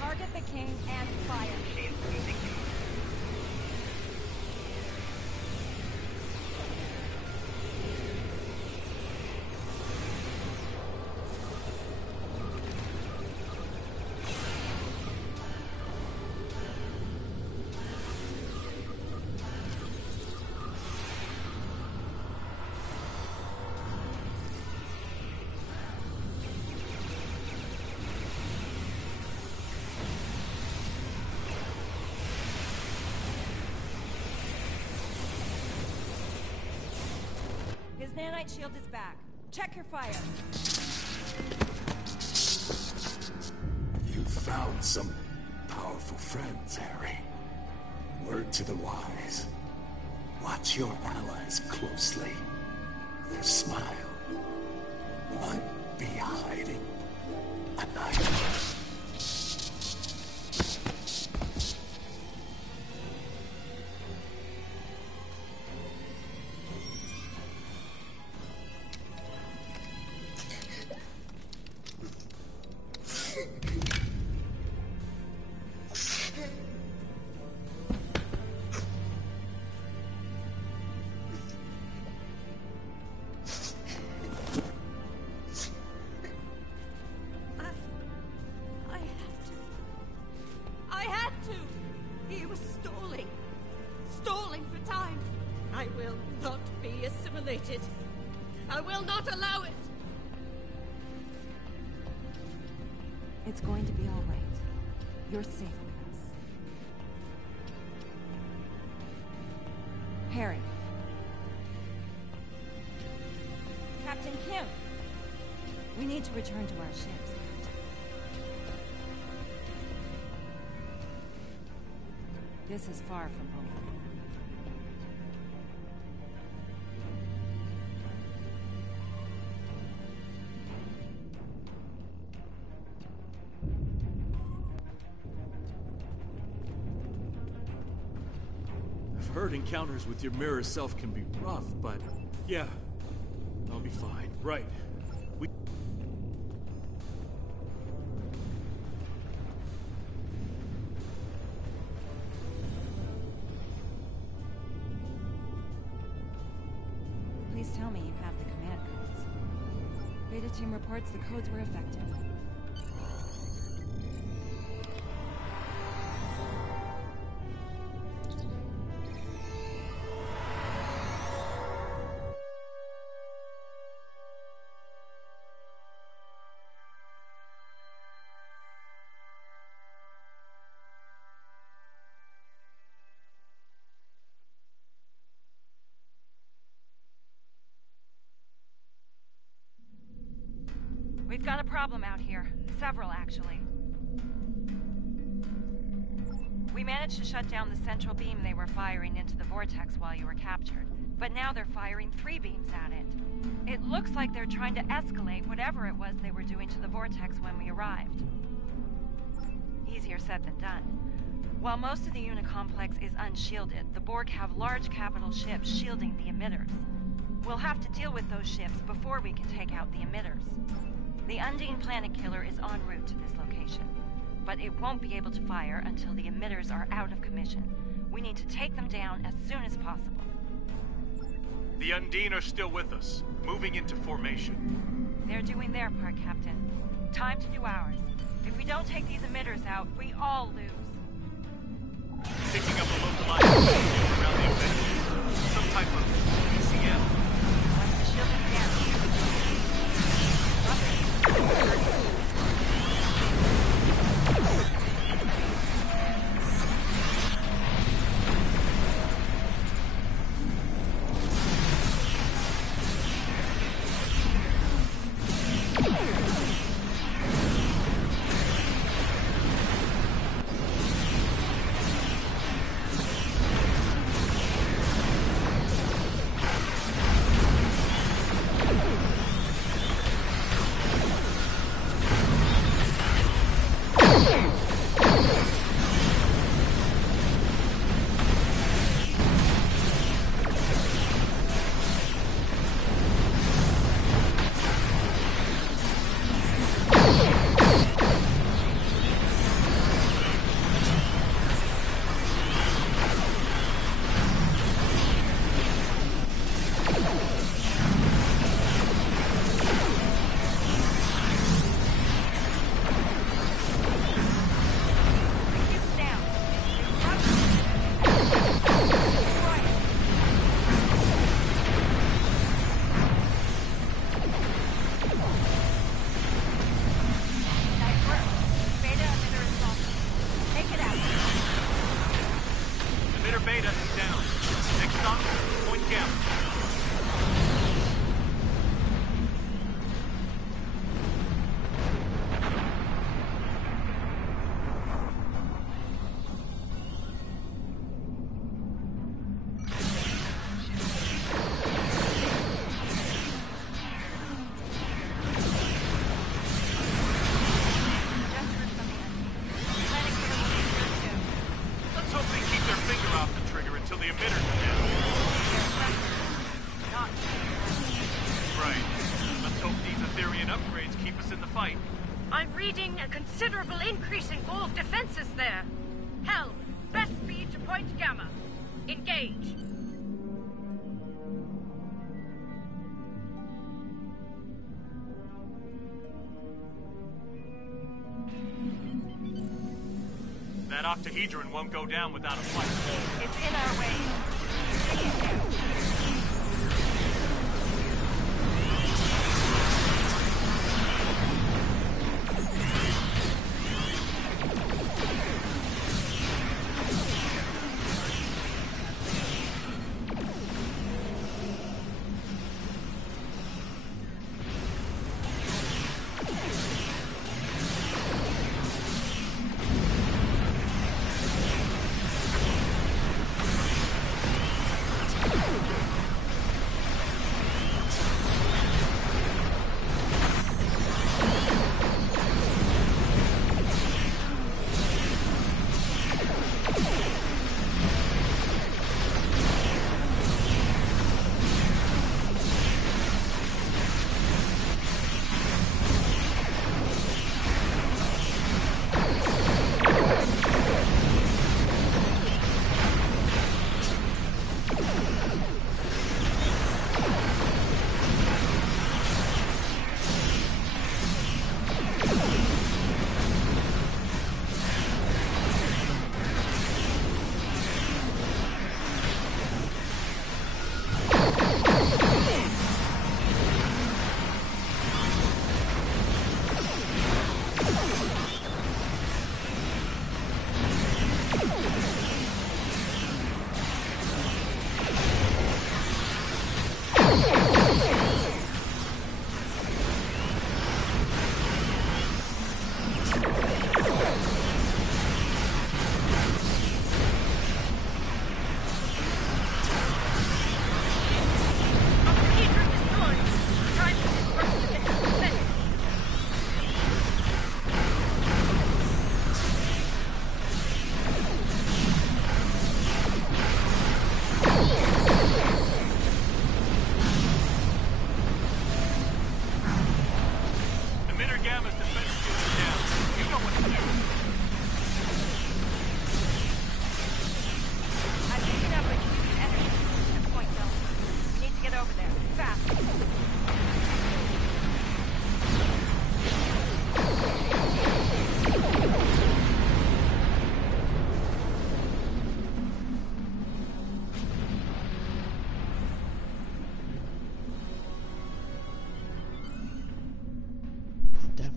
Target the king and fire. His nanite shield is back. Check your fire. You found some powerful friends, Harry. Word to the wise. Watch your allies closely. Their smile might be hiding a knife. I will not allow it! It's going to be all right. You're safe with us. Harry. Captain Kim! We need to return to our ships. This is far from over. Heard encounters with your mirror self can be rough, but yeah, I'll be fine. Right. Please tell me you have the command codes. Beta team reports the codes were effective. We've got a problem out here. Several, actually. We managed to shut down the central beam they were firing into the vortex while you were captured. But now they're firing 3 beams at it. It looks like they're trying to escalate whatever it was they were doing to the vortex when we arrived. Easier said than done. While most of the Unicomplex is unshielded, the Borg have large capital ships shielding the emitters. We'll have to deal with those ships before we can take out the emitters. The Undine Planet Killer is en route to this location, but it won't be able to fire until the emitters are out of commission. We need to take them down as soon as possible. The Undine are still with us, moving into formation. They're doing their part, Captain. Time to do ours. If we don't take these emitters out, we all lose. Picking up a localized field around the emitters. Some type of PCM. Once the shield is down, Doc. Point Gamma. I'm reading a considerable increase in Borg defenses there. Helm, best speed to Point Gamma. Engage. That octahedron won't go down without a fight. It's in our way.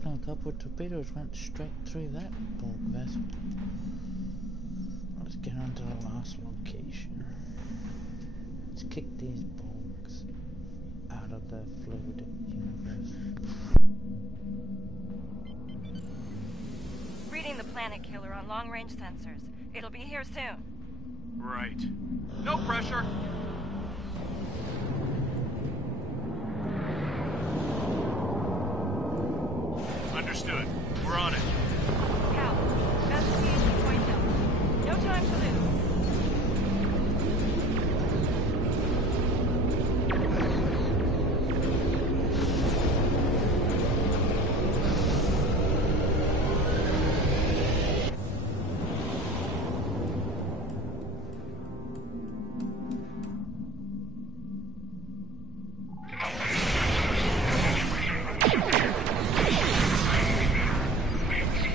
A couple of torpedoes went straight through that Borg vessel. Let's get on to the last location. Let's kick these Borgs out of the fluid universe. Reading the planet killer on long-range sensors. It'll be here soon. Right. No pressure. Understood. We're on it. Cal, best speed to Point Delta. No time to lose. Please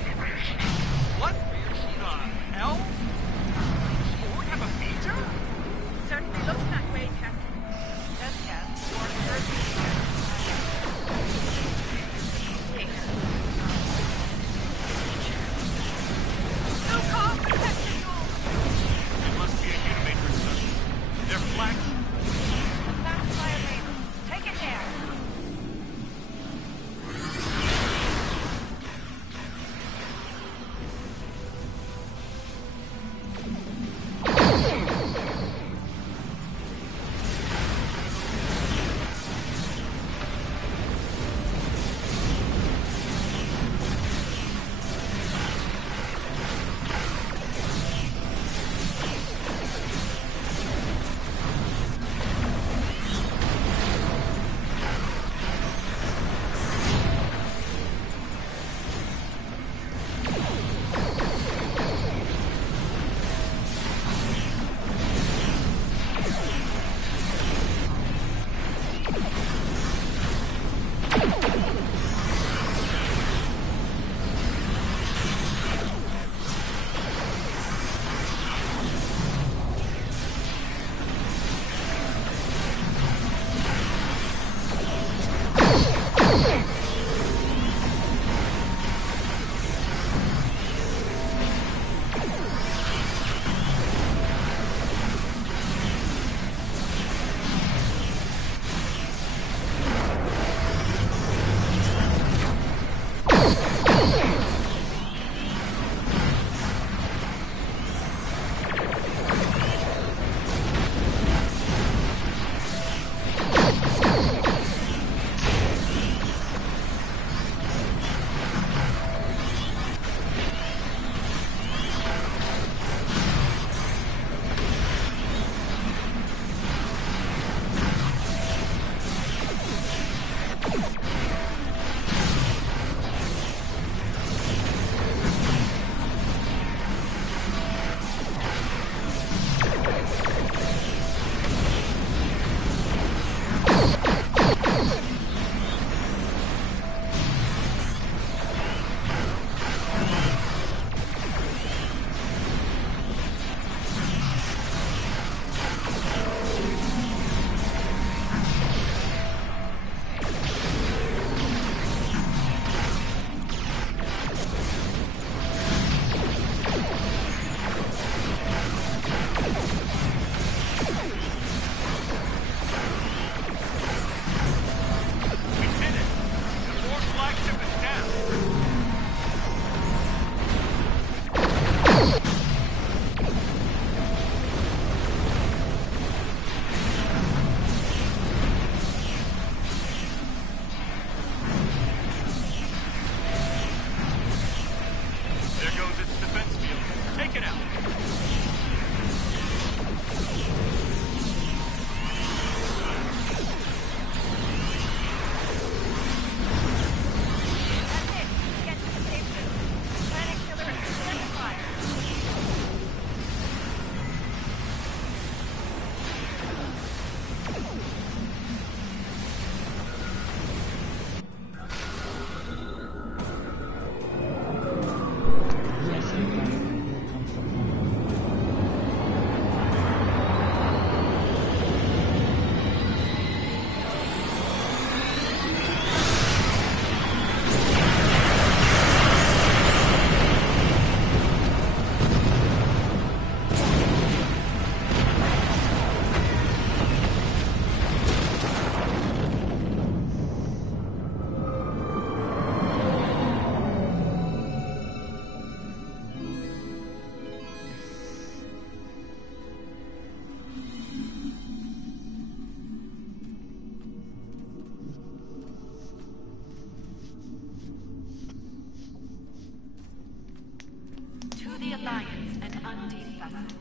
undine vessel,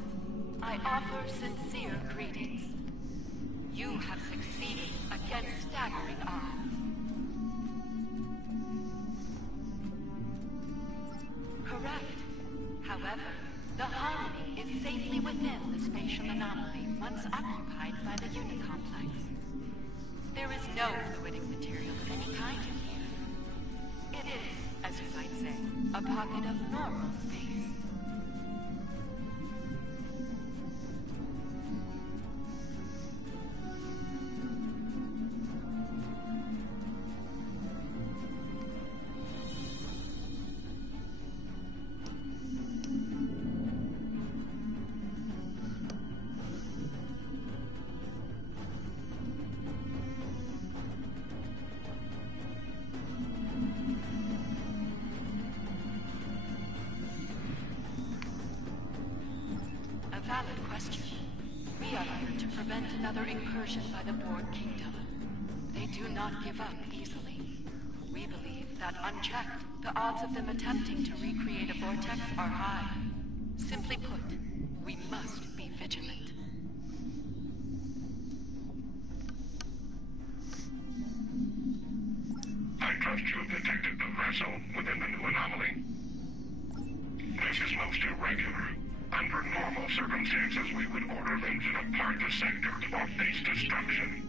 I offer sincere greetings. You have succeeded against staggering odds. Correct. However, the Harmony is safely within the spatial anomaly once occupied by the unit complex. There is no fluidic material of any kind in here. It is, as you might say, a pocket of normal space. Valid question. We are here to prevent another incursion by the Borg Kingdom. They do not give up easily. We believe that unchecked, the odds of them attempting to recreate a vortex are high. Simply put, we must be vigilant. I trust you have detected the vessel within the new anomaly. This is most irregular. Under normal circumstances, we would order them to depart the sector or face destruction.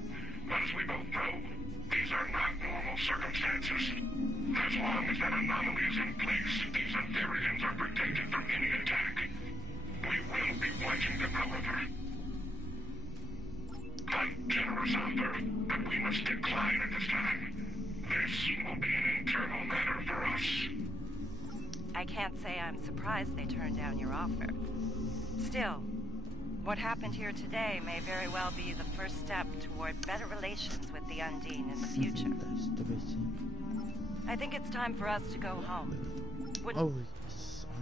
But as we both know, these are not normal circumstances. As long as that anomaly is in place, these Aetherians are protected from any attack. We will be watching them, however. A generous offer, but we must decline at this time. This will be an internal matter for us. I can't say I'm surprised they turned down your offer. Still, what happened here today may very well be the first step toward better relations with the Undine in the future. I think it's time for us to go home. Oh, yes, I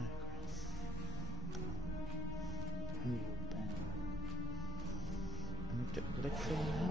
agree. I need to click now.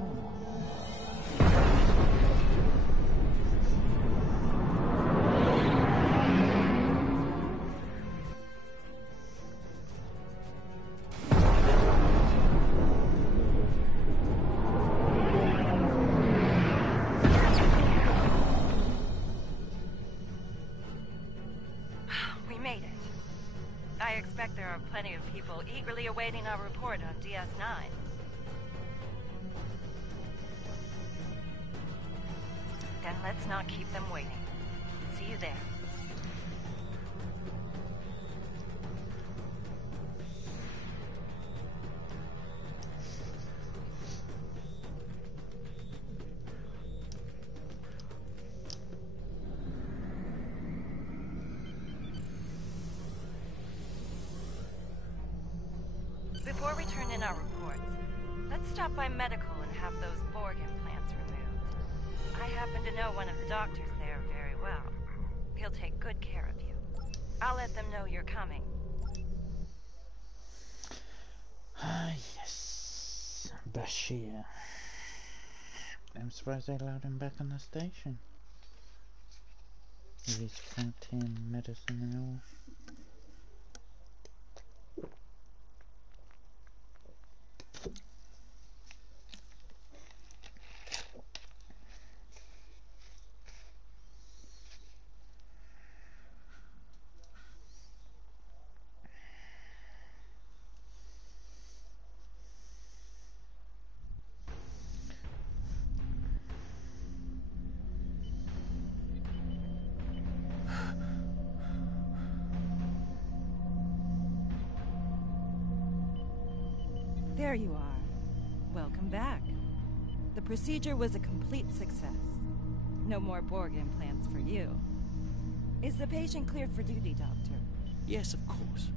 There are plenty of people eagerly awaiting our report on DS9. Then let's not keep them waiting. See you there. Before we turn in our reports, let's stop by medical and have those Borg implants removed. I happen to know one of the doctors there very well. He'll take good care of you. I'll let them know you're coming. Ah, yes. Bashir. I'm surprised they allowed him back on the station. With his canteen, medicine and all. There you are. Welcome back. The procedure was a complete success. No more Borg implants for you. Is the patient cleared for duty, Doctor? Yes, of course.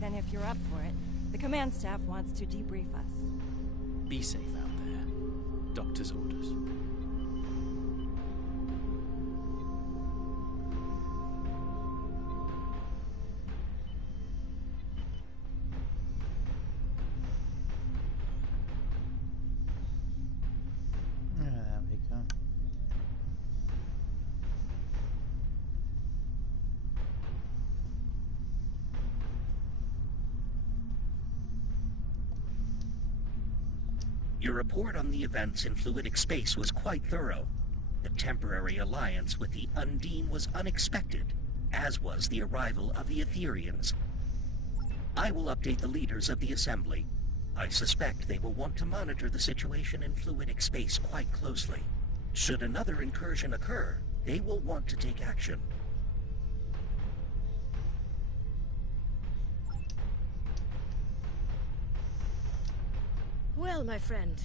Then if you're up for it, the command staff wants to debrief us. Be safe out there. Doctor's orders. There we go. Your report on the events in fluidic space was quite thorough. The temporary alliance with the Undine was unexpected, as was the arrival of the Etherians. I will update the leaders of the Assembly. I suspect they will want to monitor the situation in fluidic space quite closely. Should another incursion occur, they will want to take action. Well, my friend,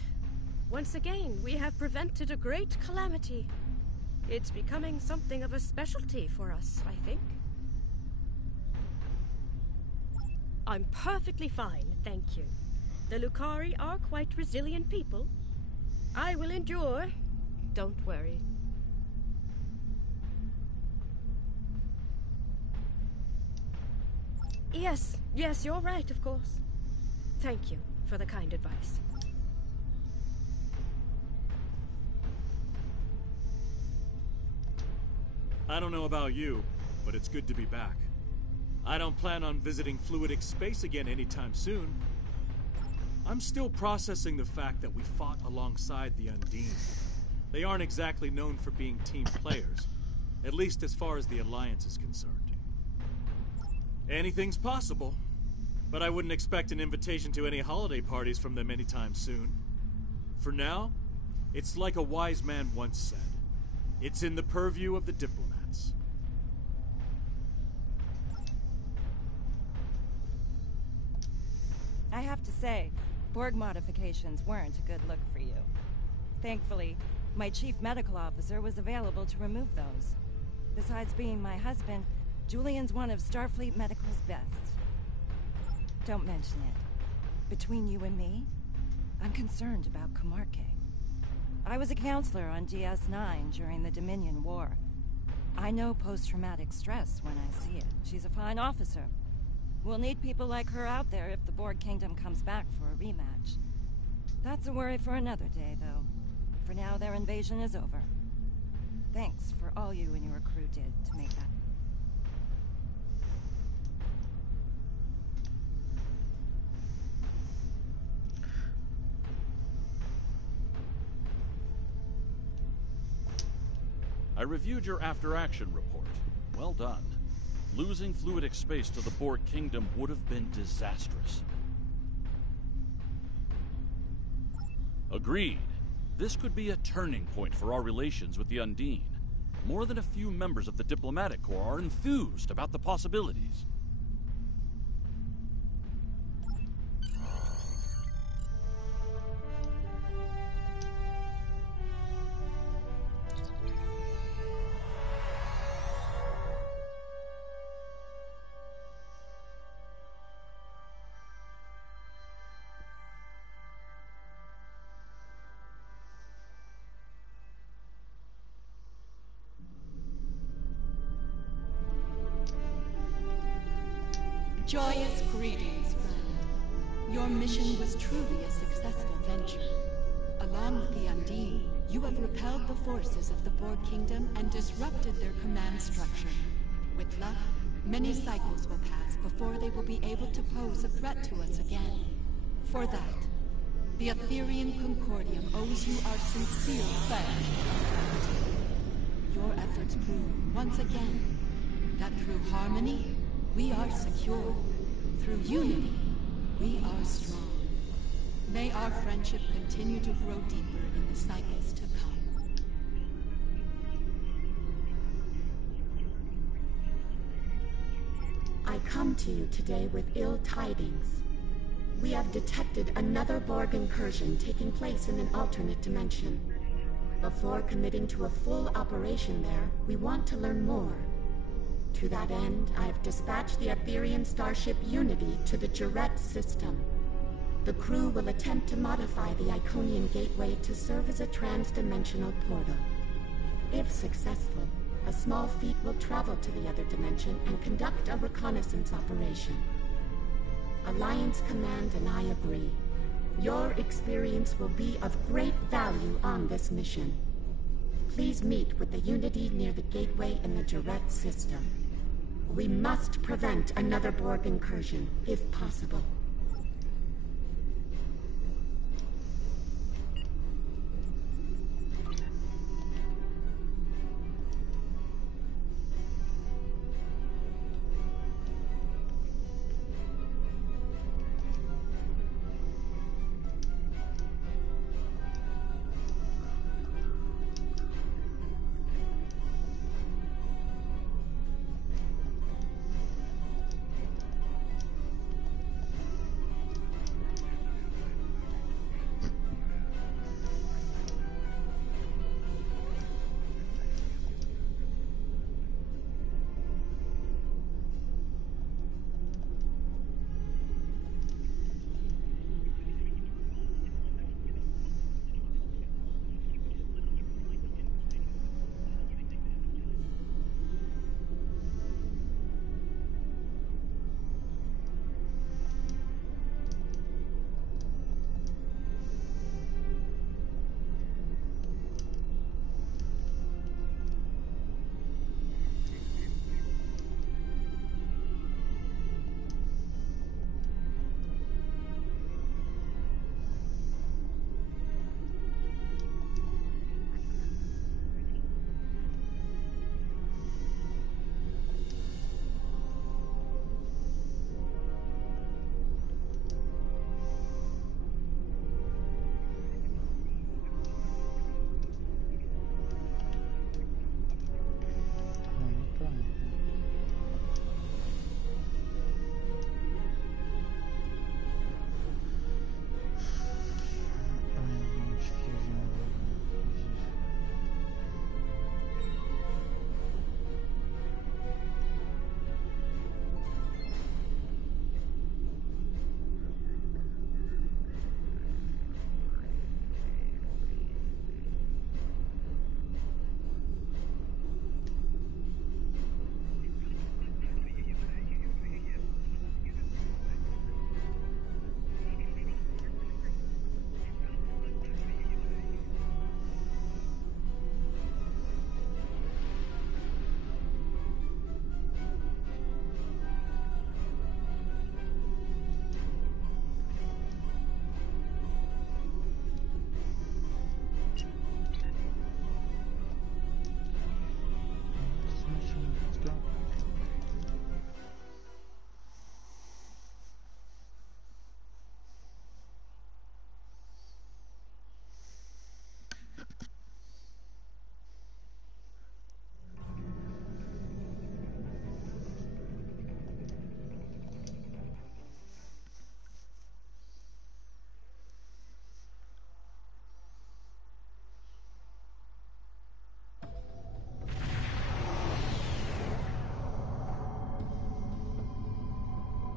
once again, we have prevented a great calamity. It's becoming something of a specialty for us, I think. I'm perfectly fine, thank you. The Lucari are quite resilient people. I will endure. Don't worry. Yes, you're right, of course. Thank you for the kind advice. I don't know about you, but it's good to be back. I don't plan on visiting fluidic space again anytime soon. I'm still processing the fact that we fought alongside the Undine. They aren't exactly known for being team players, at least as far as the Alliance is concerned. Anything's possible, but I wouldn't expect an invitation to any holiday parties from them anytime soon. For now, it's like a wise man once said. It's in the purview of the diplomats. I have to say, Borg modifications weren't a good look for you. Thankfully, my chief medical officer was available to remove those. Besides being my husband, Julian's one of Starfleet Medical's best. Don't mention it. Between you and me, I'm concerned about Kumarke. I was a counselor on DS9 during the Dominion War. I know post-traumatic stress when I see it. She's a fine officer. We'll need people like her out there if the Borg Kingdom comes back for a rematch. That's a worry for another day, though. For now, their invasion is over. Thanks for all you and your crew did to make that. I reviewed your after-action report. Well done. Losing fluidic space to the Borg Kingdom would have been disastrous. Agreed. This could be a turning point for our relations with the Undine. More than a few members of the diplomatic corps are enthused about the possibilities. Joyous greetings, friend. Your mission was truly a successful venture. Along with the Undine, you have repelled the forces of the Borg Kingdom and disrupted their command structure. With luck, many cycles will pass before they will be able to pose a threat to us again. For that, the Etherian Concordium owes you our sincere pledge. Your efforts prove, once again, that through harmony, we are secure. Through unity, we are strong. May our friendship continue to grow deeper in the cycles to come. I come to you today with ill tidings. We have detected another Borg incursion taking place in an alternate dimension. Before committing to a full operation there, we want to learn more. To that end, I have dispatched the Etherian starship Unity to the Juret system. The crew will attempt to modify the Iconian gateway to serve as a trans-dimensional portal. If successful, a small fleet will travel to the other dimension and conduct a reconnaissance operation. Alliance Command and I agree. Your experience will be of great value on this mission. Please meet with the Unity near the gateway in the Juret system. We must prevent another Borg incursion, if possible.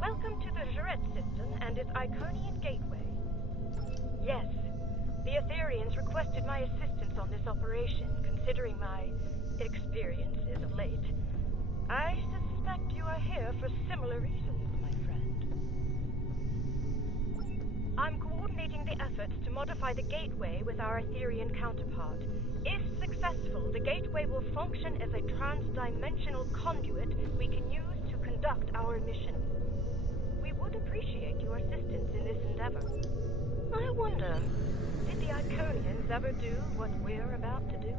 Welcome to the Juret system and its Iconian gateway. Yes, the Aetherians requested my assistance on this operation, considering my experiences of late. I suspect you are here for similar reasons, my friend. I'm coordinating the efforts to modify the gateway with our Aetherian counterpart. If successful, the gateway will function as a trans-dimensional conduit we can use to conduct our mission. We would appreciate your assistance in this endeavor. I wonder, did the Iconians ever do what we're about to do?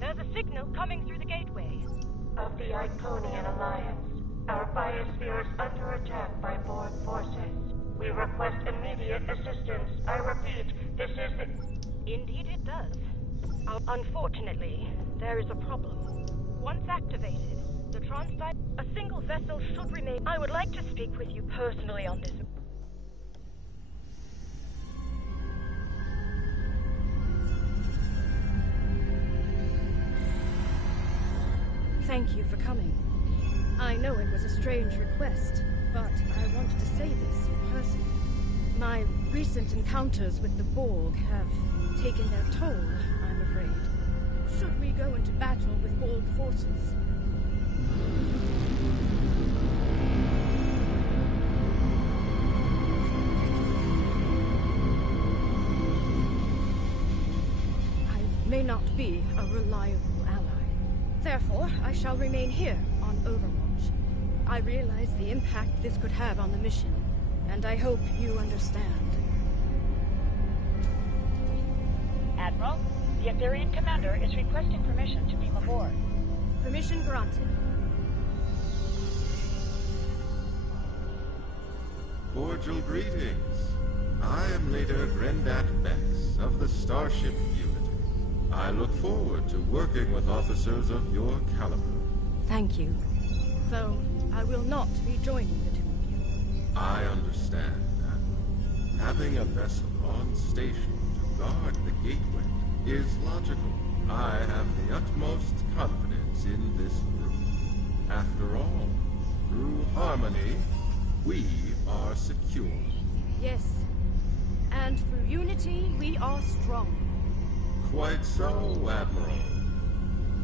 There's a signal coming through the gateway. Of the Iconian Alliance. Our biosphere is under attack by Borg forces. We request immediate assistance. I repeat, this is the... Indeed it does. Unfortunately, there is a problem. Once activated, the a single vessel should remain... I would like to speak with you personally on this. Thank you for coming. I know it was a strange request, but I wanted to say this in person. My recent encounters with the Borg have taken their toll, I'm afraid. Should we go into battle with Borg forces? I may not be a reliable ally. Therefore, I shall remain here on Overwatch. I realize the impact this could have on the mission, and I hope you understand. Admiral, the Aetherian commander is requesting permission to beam aboard. Permission granted. Cordial greetings. I am Leader Grendat Bex of the Starship Unity. I look forward to working with officers of your caliber. Thank you. Though I will not be joining the two of you. I understand, Admiral. Having a vessel on station to guard the gateway is logical. I have the utmost confidence in this group. After all, through harmony, we are secure. Yes. And through unity, we are strong. Quite so, Admiral.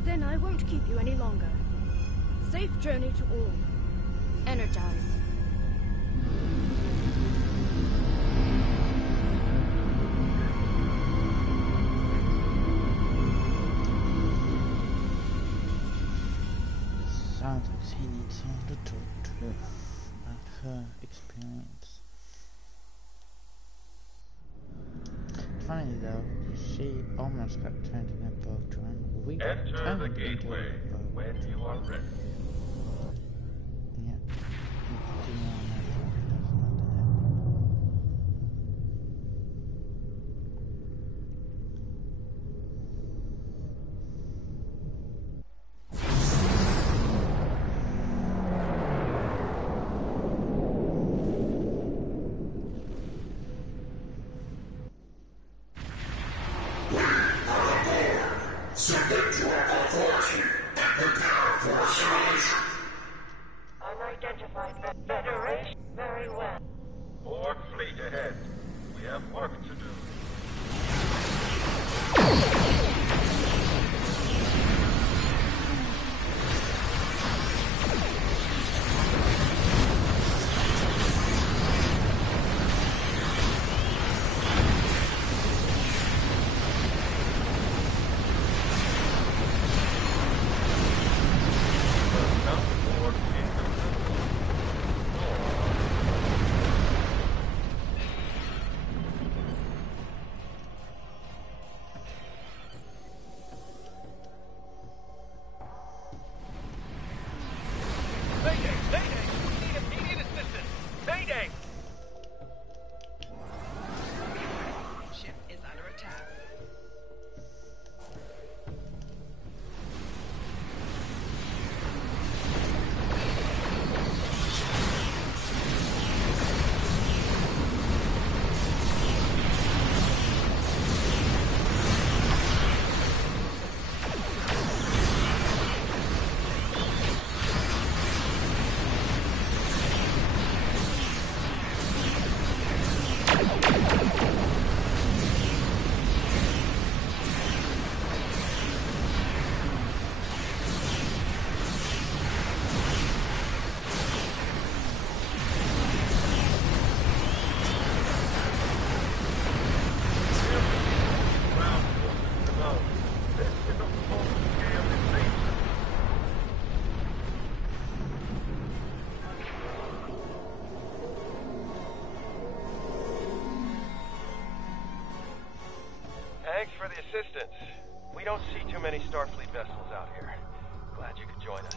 Then I won't keep you any longer. Safe journey to all. Energize. Sounds like she needs someone to talk to about her experience. Funny though, she almost got turned into a boat drone. We got Enter turned the gateway into a boat. when you are ready. Yeah. Submit to our authority and prepare for assimilation. Unidentified Federation. Very well. Borg fleet ahead. We have work to do. for the assistance. We don't see too many Starfleet vessels out here. Glad you could join us.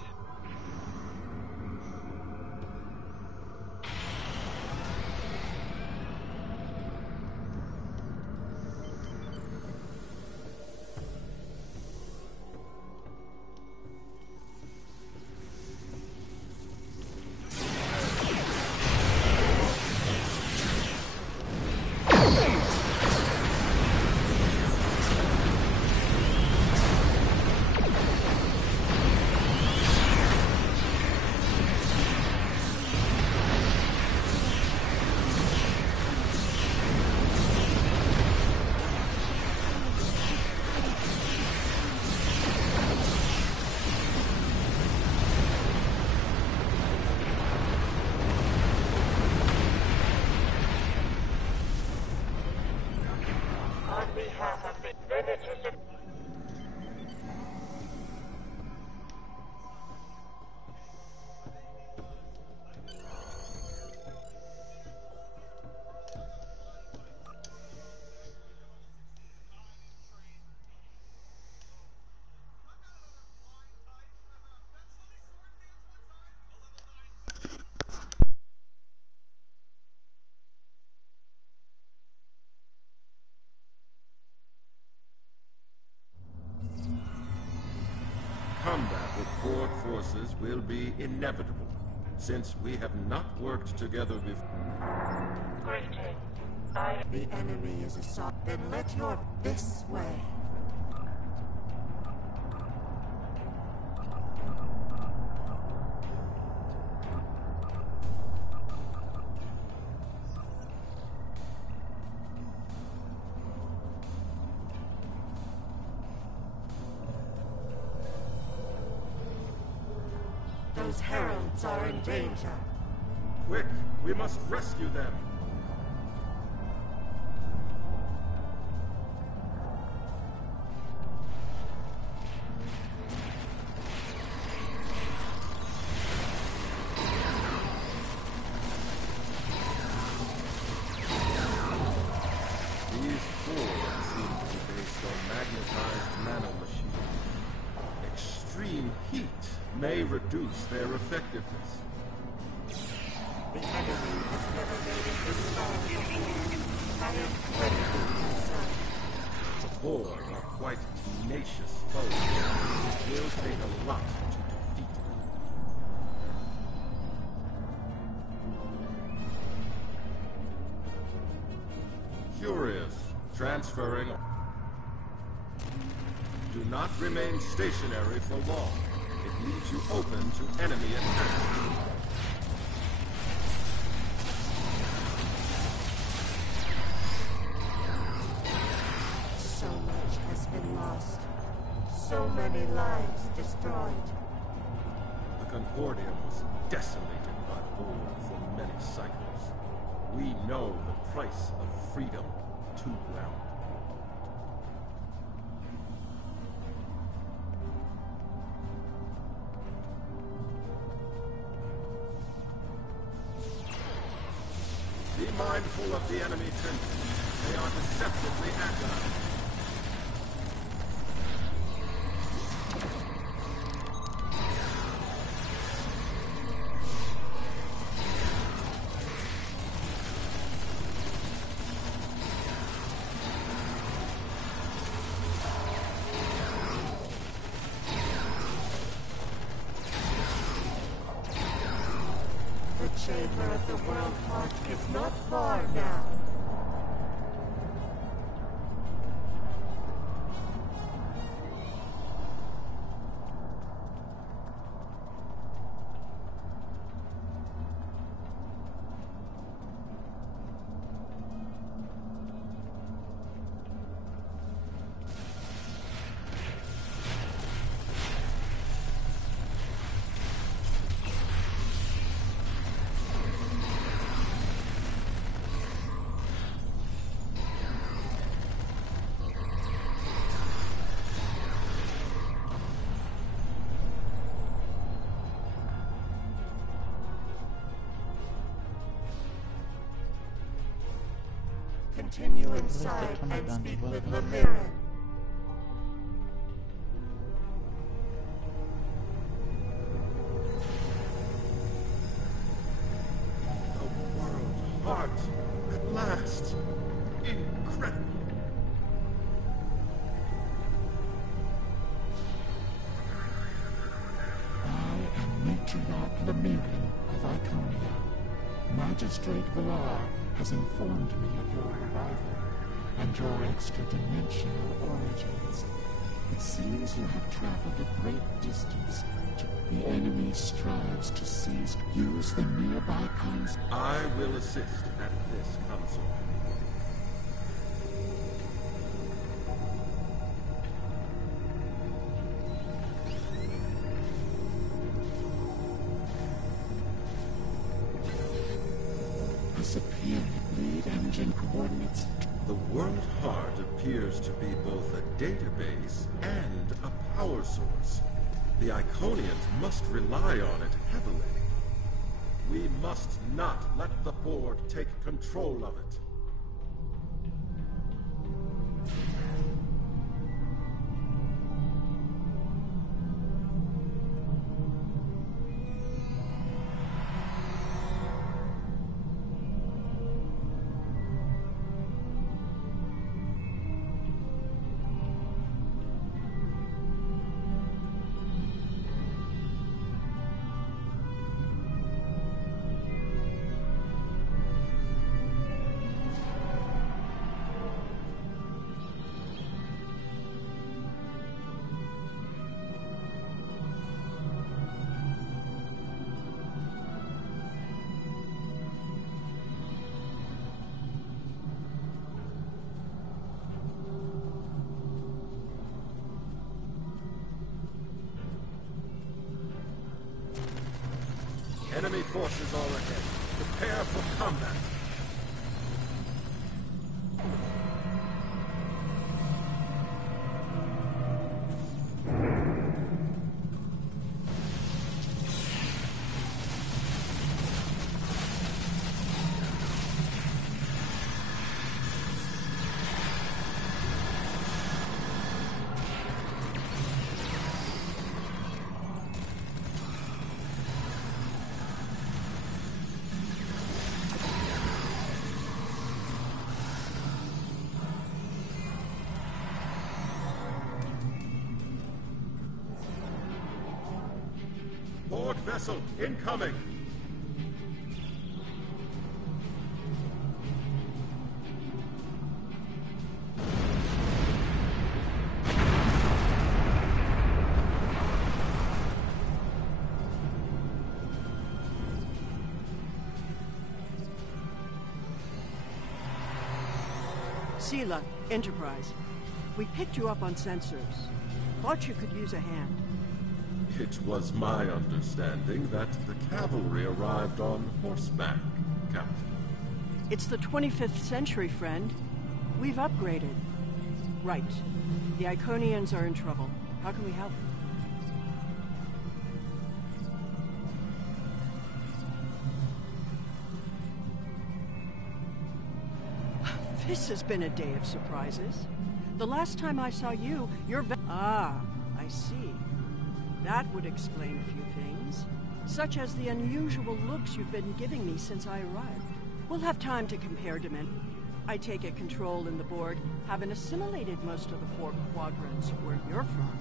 Combat with Borg forces will be inevitable, since we have not worked together before. The enemy is assault. Then let your this way. Those heralds are in danger. Quick, we must rescue them. These boards seem to be based on magnetized nanomachines. Extreme heat may reduce their effectiveness. The enemy has never made it this far before. I am incredibly concerned. The Borg are quite tenacious foes. It will take a lot to defeat them. Curious. Transferring. Do not remain stationary for long. It leaves you open to enemy attack. So much has been lost. So many lives destroyed. The Concordia was decimated by Borg for many cycles. We know the price of freedom too well. Be mindful of the enemy trenches. They are deceptively agile. The chamber of the World Heart is not far now. Continue inside and speak with Lamiran. Lemiri of Iconia. Magistrate Villar has informed me of your arrival and your extra-dimensional origins. It seems you have traveled a great distance. The enemy strives to seize. Use the nearby console. I will assist at this console. Superior lead engine coordinates. The World Heart appears to be both a database and a power source. The Iconians must rely on it heavily. We must not let the Borg take control of it. Enemy forces are ahead. Prepare for combat. Borg vessel incoming! Sela, Enterprise. We picked you up on sensors. Thought you could use a hand. It was my understanding that the cavalry arrived on horseback, Captain. It's the 25th century, friend. We've upgraded. Right. The Iconians are in trouble. How can we help? This has been a day of surprises. The last time I saw you, I see. That would explain a few things, such as the unusual looks you've been giving me since I arrived. We'll have time to compare dimensions. I take it Control and the Borg haven't assimilated most of the 4 quadrants where you're from.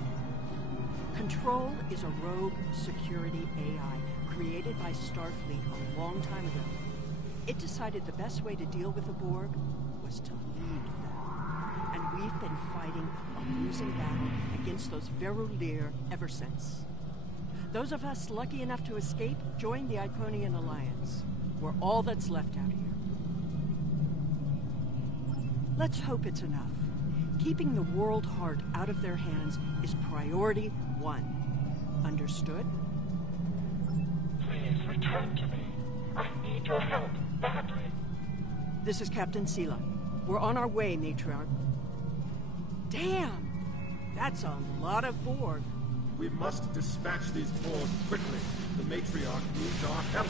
Control is a rogue security AI created by Starfleet a long time ago. It decided the best way to deal with the Borg was to lead them. And we've been fighting a losing battle against those Verulir ever since. Those of us lucky enough to escape joined the Iconian Alliance. We're all that's left out here. Let's hope it's enough. Keeping the World Heart out of their hands is priority 1. Understood? Please return to me. I need your help badly. This is Captain Sela. We're on our way, Matriarch. Damn! That's a lot of Borg. We must dispatch these Borg quickly. The Matriarch needs our help.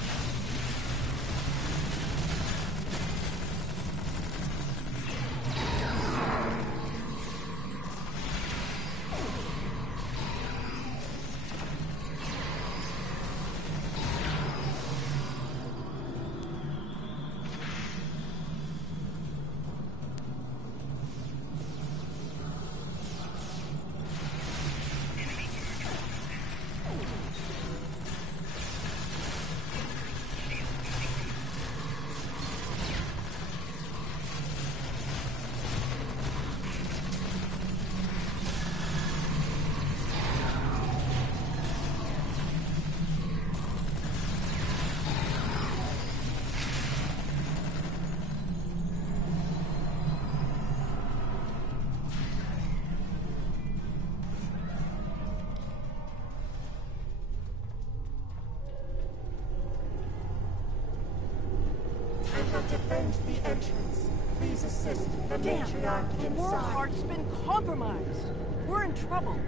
defend the entrance. Please assist the matriarch inside. Warheart's been compromised. We're in trouble.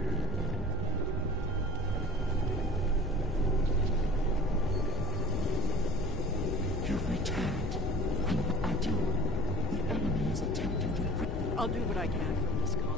You've returned. And what I do, the enemy is attempting to... I'll do what I can from this console.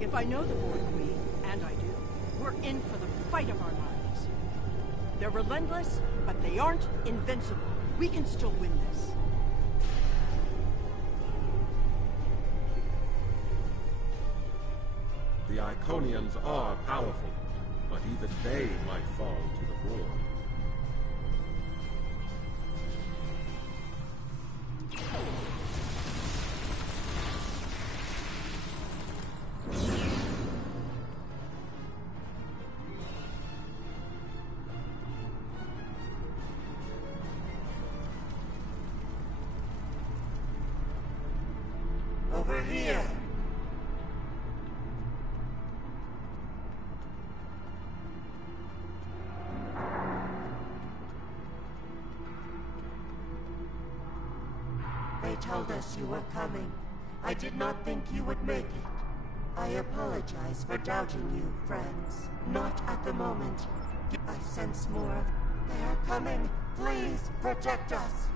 If I know the Borg Queen, and I do, we're in for the fight of our lives. They're relentless, but they aren't invincible. We can still win this. The Iconians are powerful, but even they might fall to the Borg. Over here! They told us you were coming. I did not think you would make it. I apologize for doubting you, friends. Not at the moment. I sense more of... They are coming. Please, protect us!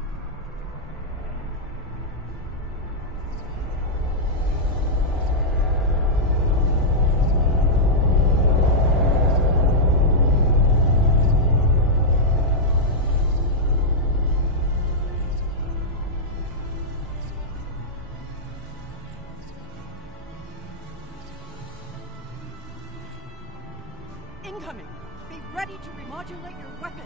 Incoming! Be ready to remodulate your weapons!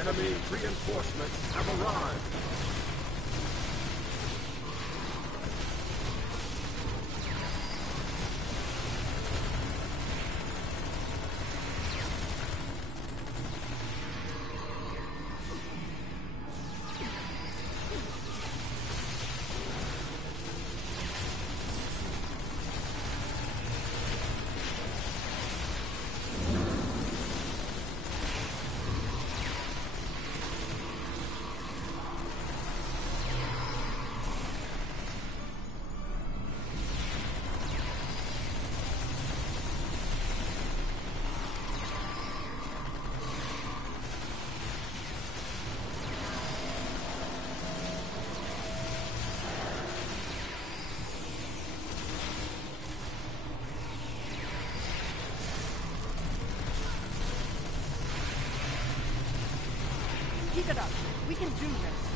Enemy reinforcements have arrived. Keep it up. We can do this.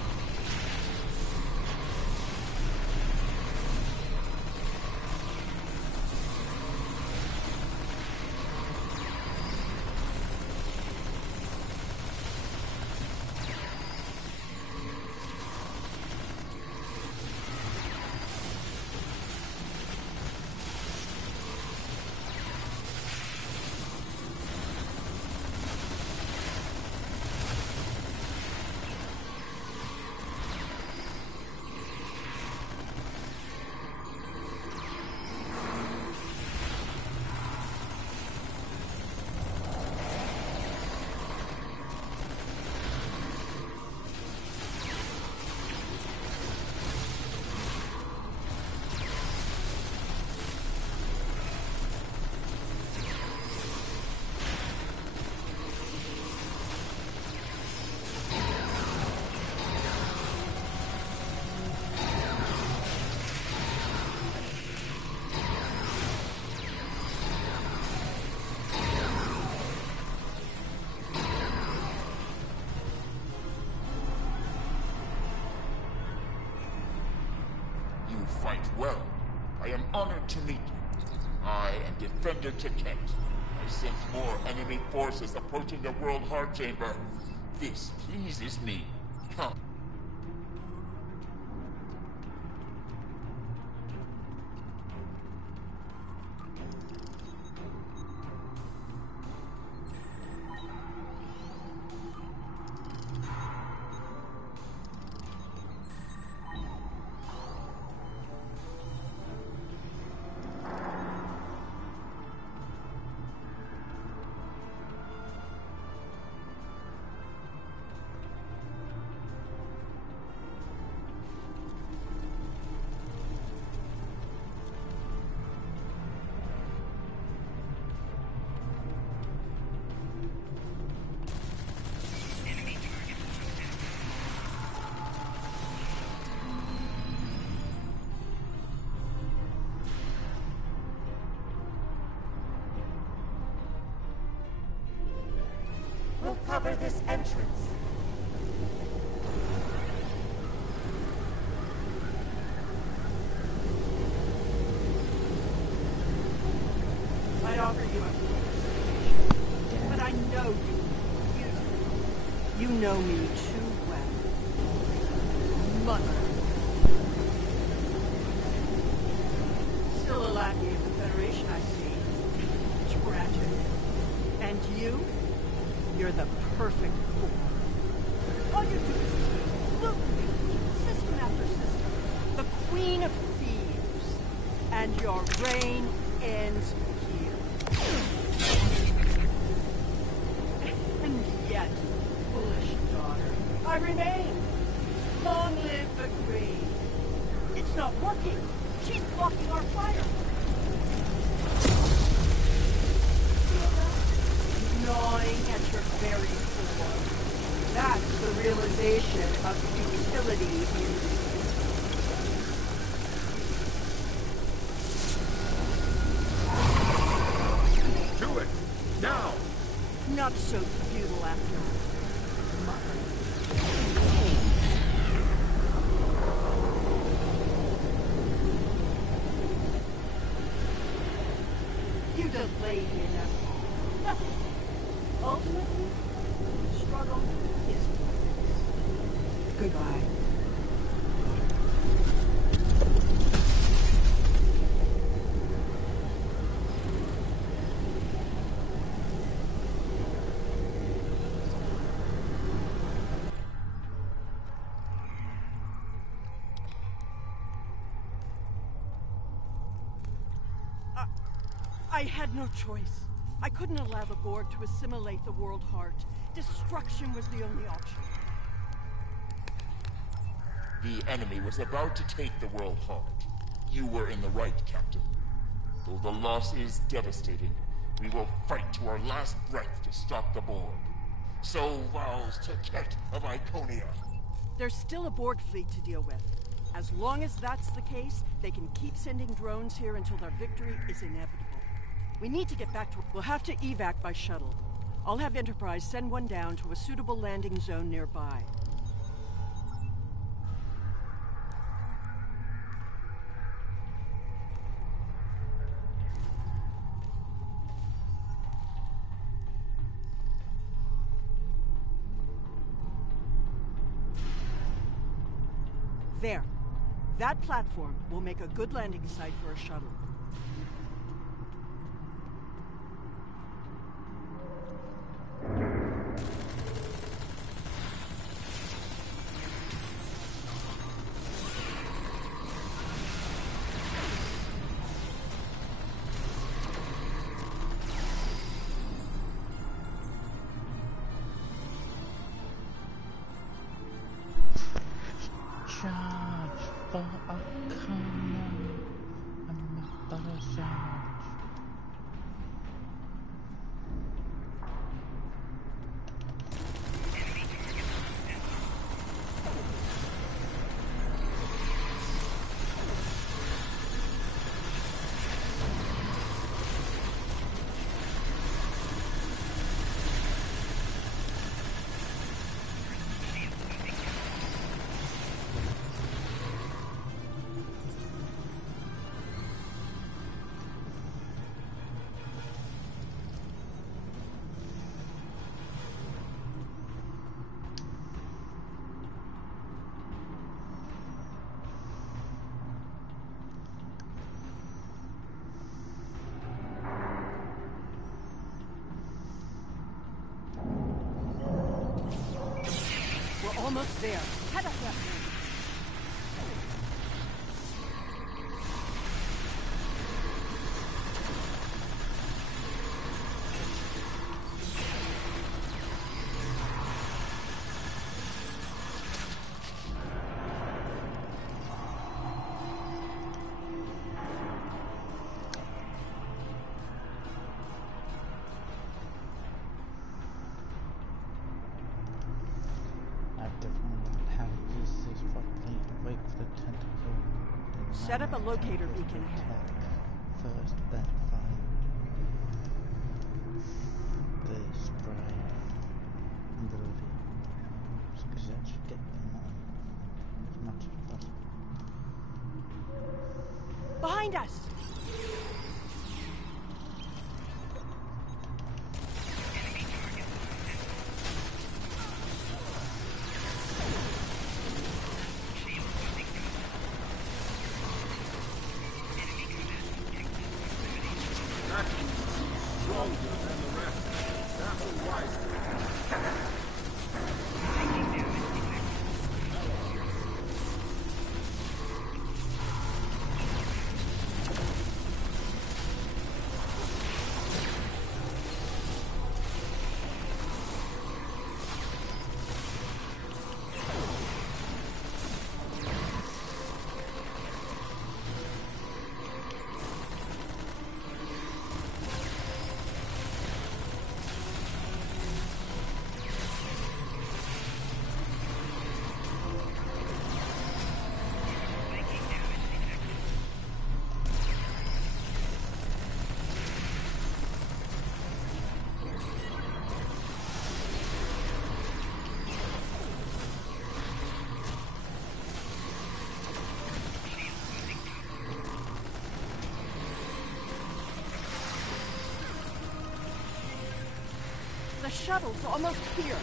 well. I am honored to meet you. I am Defender Kent. I sense more enemy forces approaching the World Heart Chamber. This pleases me. Come. We'll cover this entrance. I'd offer you a place, but I know you refuse it. You know me too well. Mother. Still a lackey of the Federation, I see. Tragic. And you? You're the perfect fool. All you do is loot me, system after system. The queen of thieves. And your reign ends here. And yet, foolish daughter, I remain. Long live the queen. It's not working. She's blocking our fire. Gnawing at your very core. That's the realization of futility in you. Do it! Now! Not so futile after all. You delayed me enough. Ultimately, struggle is pointless. Goodbye. I had no choice. I couldn't allow the Borg to assimilate the World Heart. Destruction was the only option. The enemy was about to take the World Heart. You were in the right, Captain. Though the loss is devastating, we will fight to our last breath to stop the Borg. So vows Tonkius of Iconia. There's still a Borg fleet to deal with. As long as that's the case, they can keep sending drones here until their victory is inevitable. We need to get back to... We'll have to evac by shuttle. I'll have Enterprise send one down to a suitable landing zone nearby. There. That platform will make a good landing site for a shuttle. Charge for a cannon. Another charge. almost there. Head up that way. Set up a locator beacon ahead. First, then find the spray ability. Because that should get them on as much as possible. Behind us! The shuttle's almost here.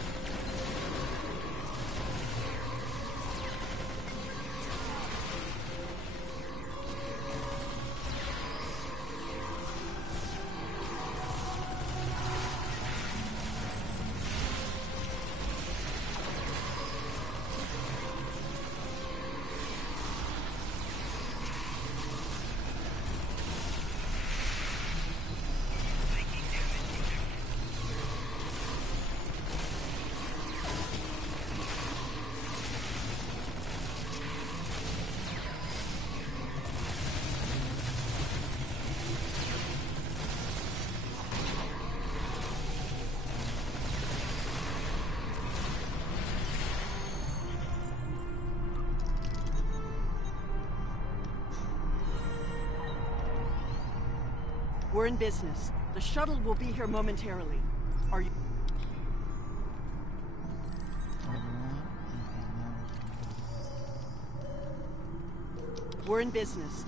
We're in business. The shuttle will be here momentarily. Are you... We're in business.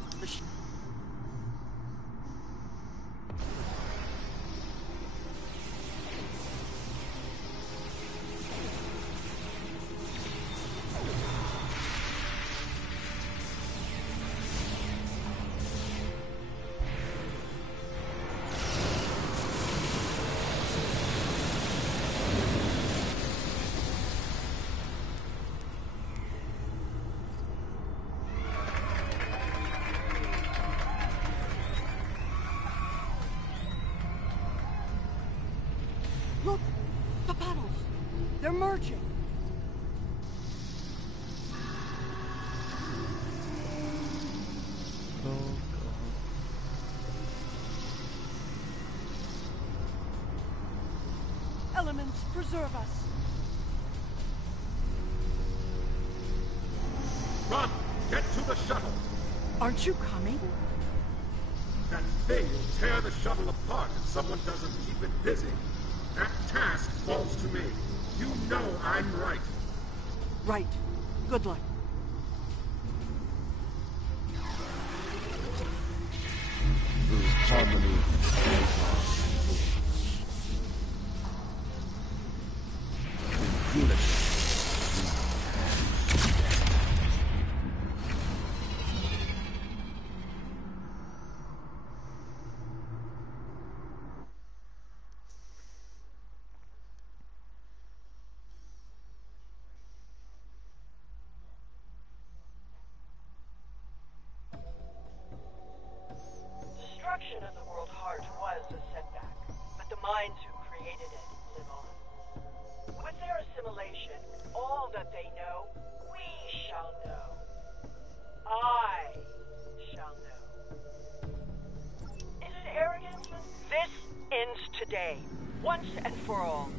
Look! The paddles! They're merging! Elements, preserve us! Run! Get to the shuttle! Aren't you coming? That thing will tear the shuttle apart if someone doesn't keep it busy. That task falls to me. You know I'm right. Right. Good luck. Harmony. Unity. of the world heart was a setback, but the minds who created it live on. With their assimilation, all that they know, we shall know. I shall know. Is it arrogance? This ends today, once and for all.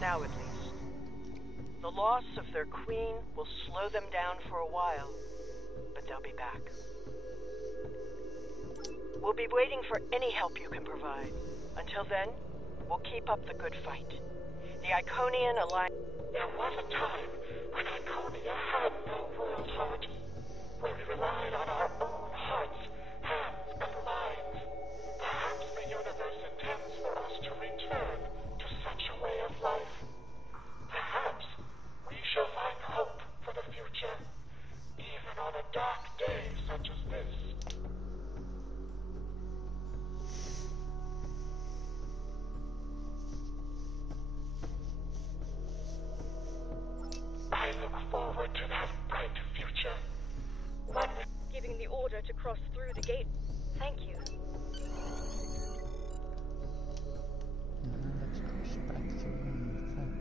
Now at least. The loss of their queen will slow them down for a while, but they'll be back. We'll be waiting for any help you can provide. Until then, we'll keep up the good fight. The Iconian Alliance... There was a time when Iconia had no world heart, where we relied on our own hearts, hands, and minds. Perhaps the universe intends for us to return to such a way of life. Perhaps we shall find hope for the future, even on a dark day such as this. Thank you. Now let's push back through and move forward.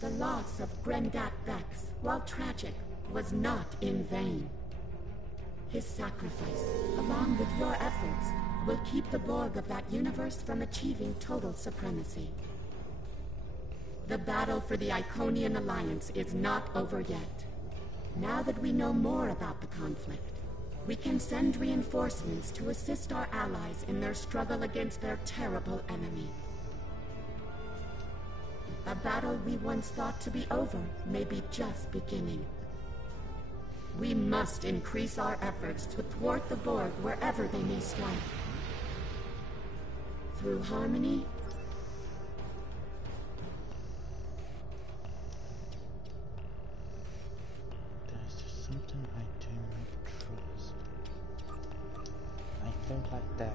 The loss of Grendat Bex, while tragic, was not in vain. His sacrifice, along with your efforts, will keep the Borg of that universe from achieving total supremacy. The battle for the Iconian Alliance is not over yet. Now that we know more about the conflict, we can send reinforcements to assist our allies in their struggle against their terrible enemy. A battle we once thought to be over may be just beginning. We must increase our efforts to thwart the Borg wherever they may strike. Through harmony, there's just something I do not trust. I feel like that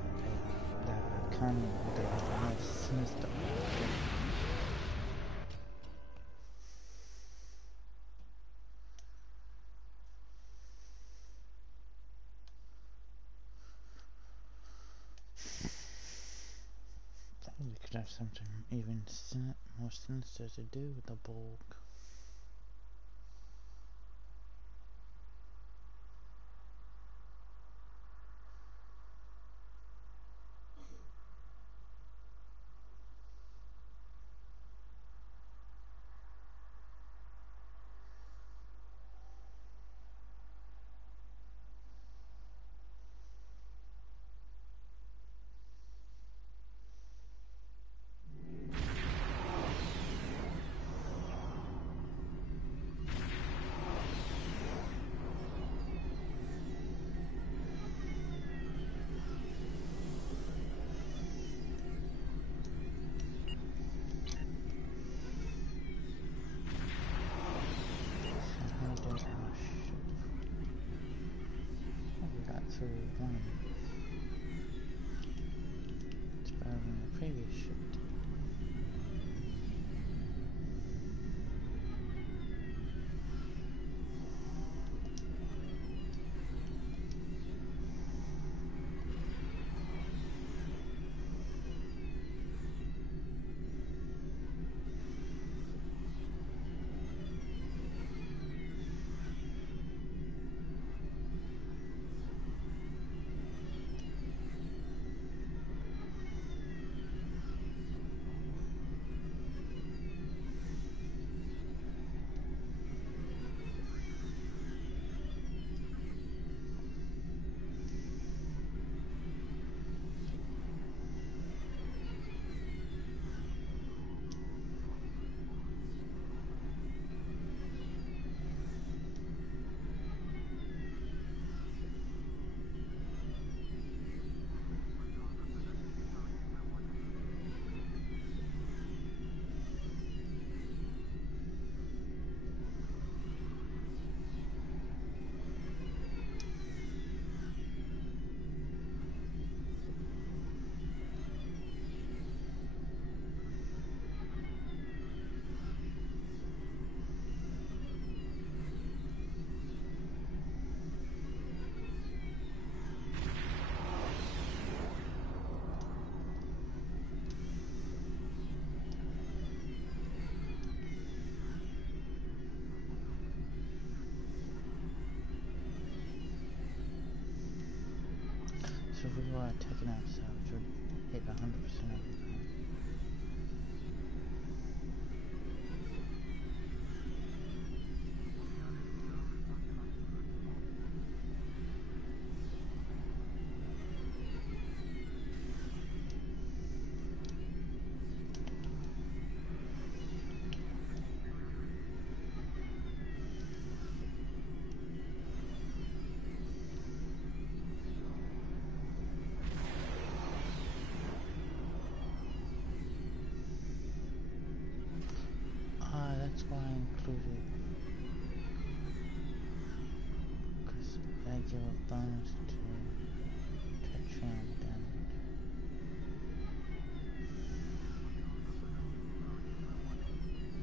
Iconian would have a more sinister outcome. We could have something even more sinister to do with the Borg. One. It's better than the previous ship. So if we were taking out salvage, we'd hit 100% of the time. why I included because they give a bonus to Tetrium damage.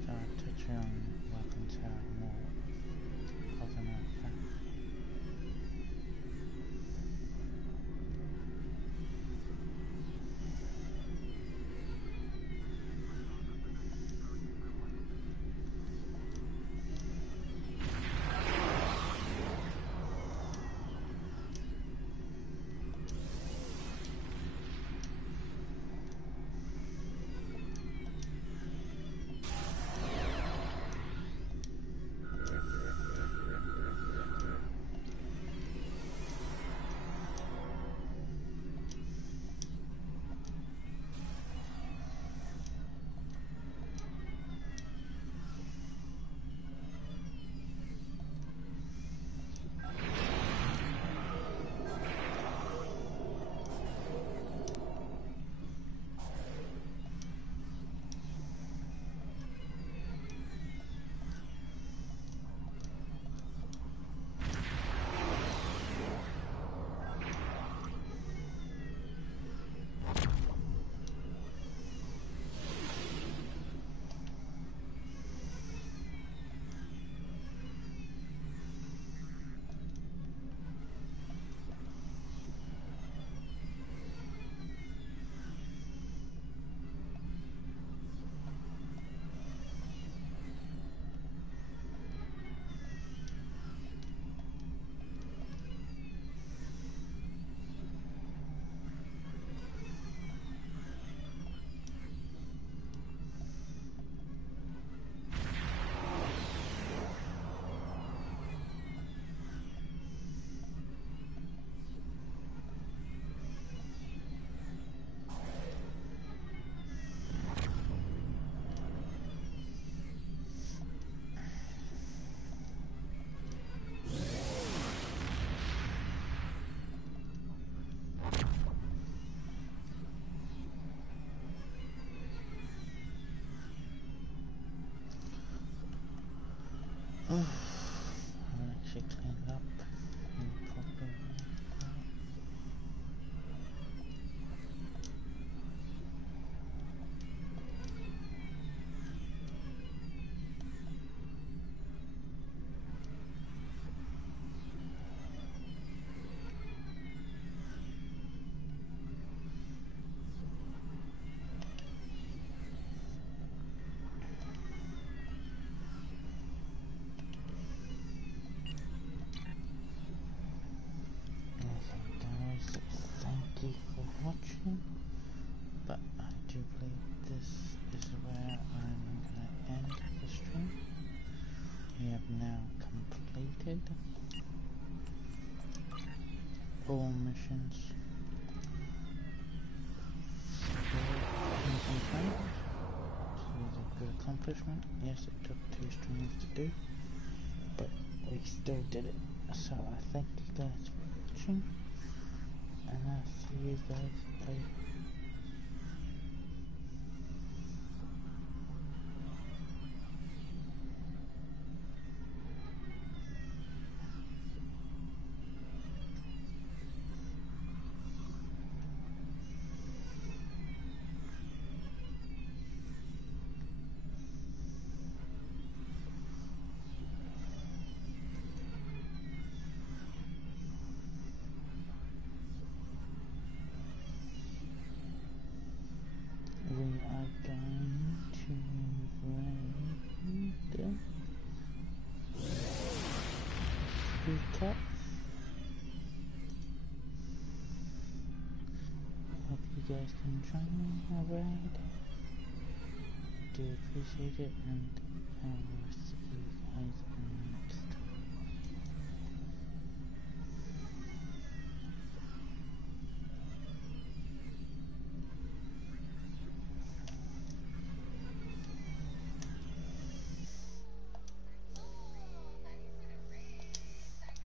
So Tetrium weapons have more of an effect. I'll actually clean it up and probably thank you for watching, but I do believe this is where I'm going to end the stream. We have now completed all missions for Kings and Queens. So it was a good accomplishment. Yes, it took 2 streams to do, but we still did it. So I thank you guys for watching, and I'll see you guys later. We are going to raid Tonkius. Hope you guys can join me in a raid. I do appreciate it, and I will see you guys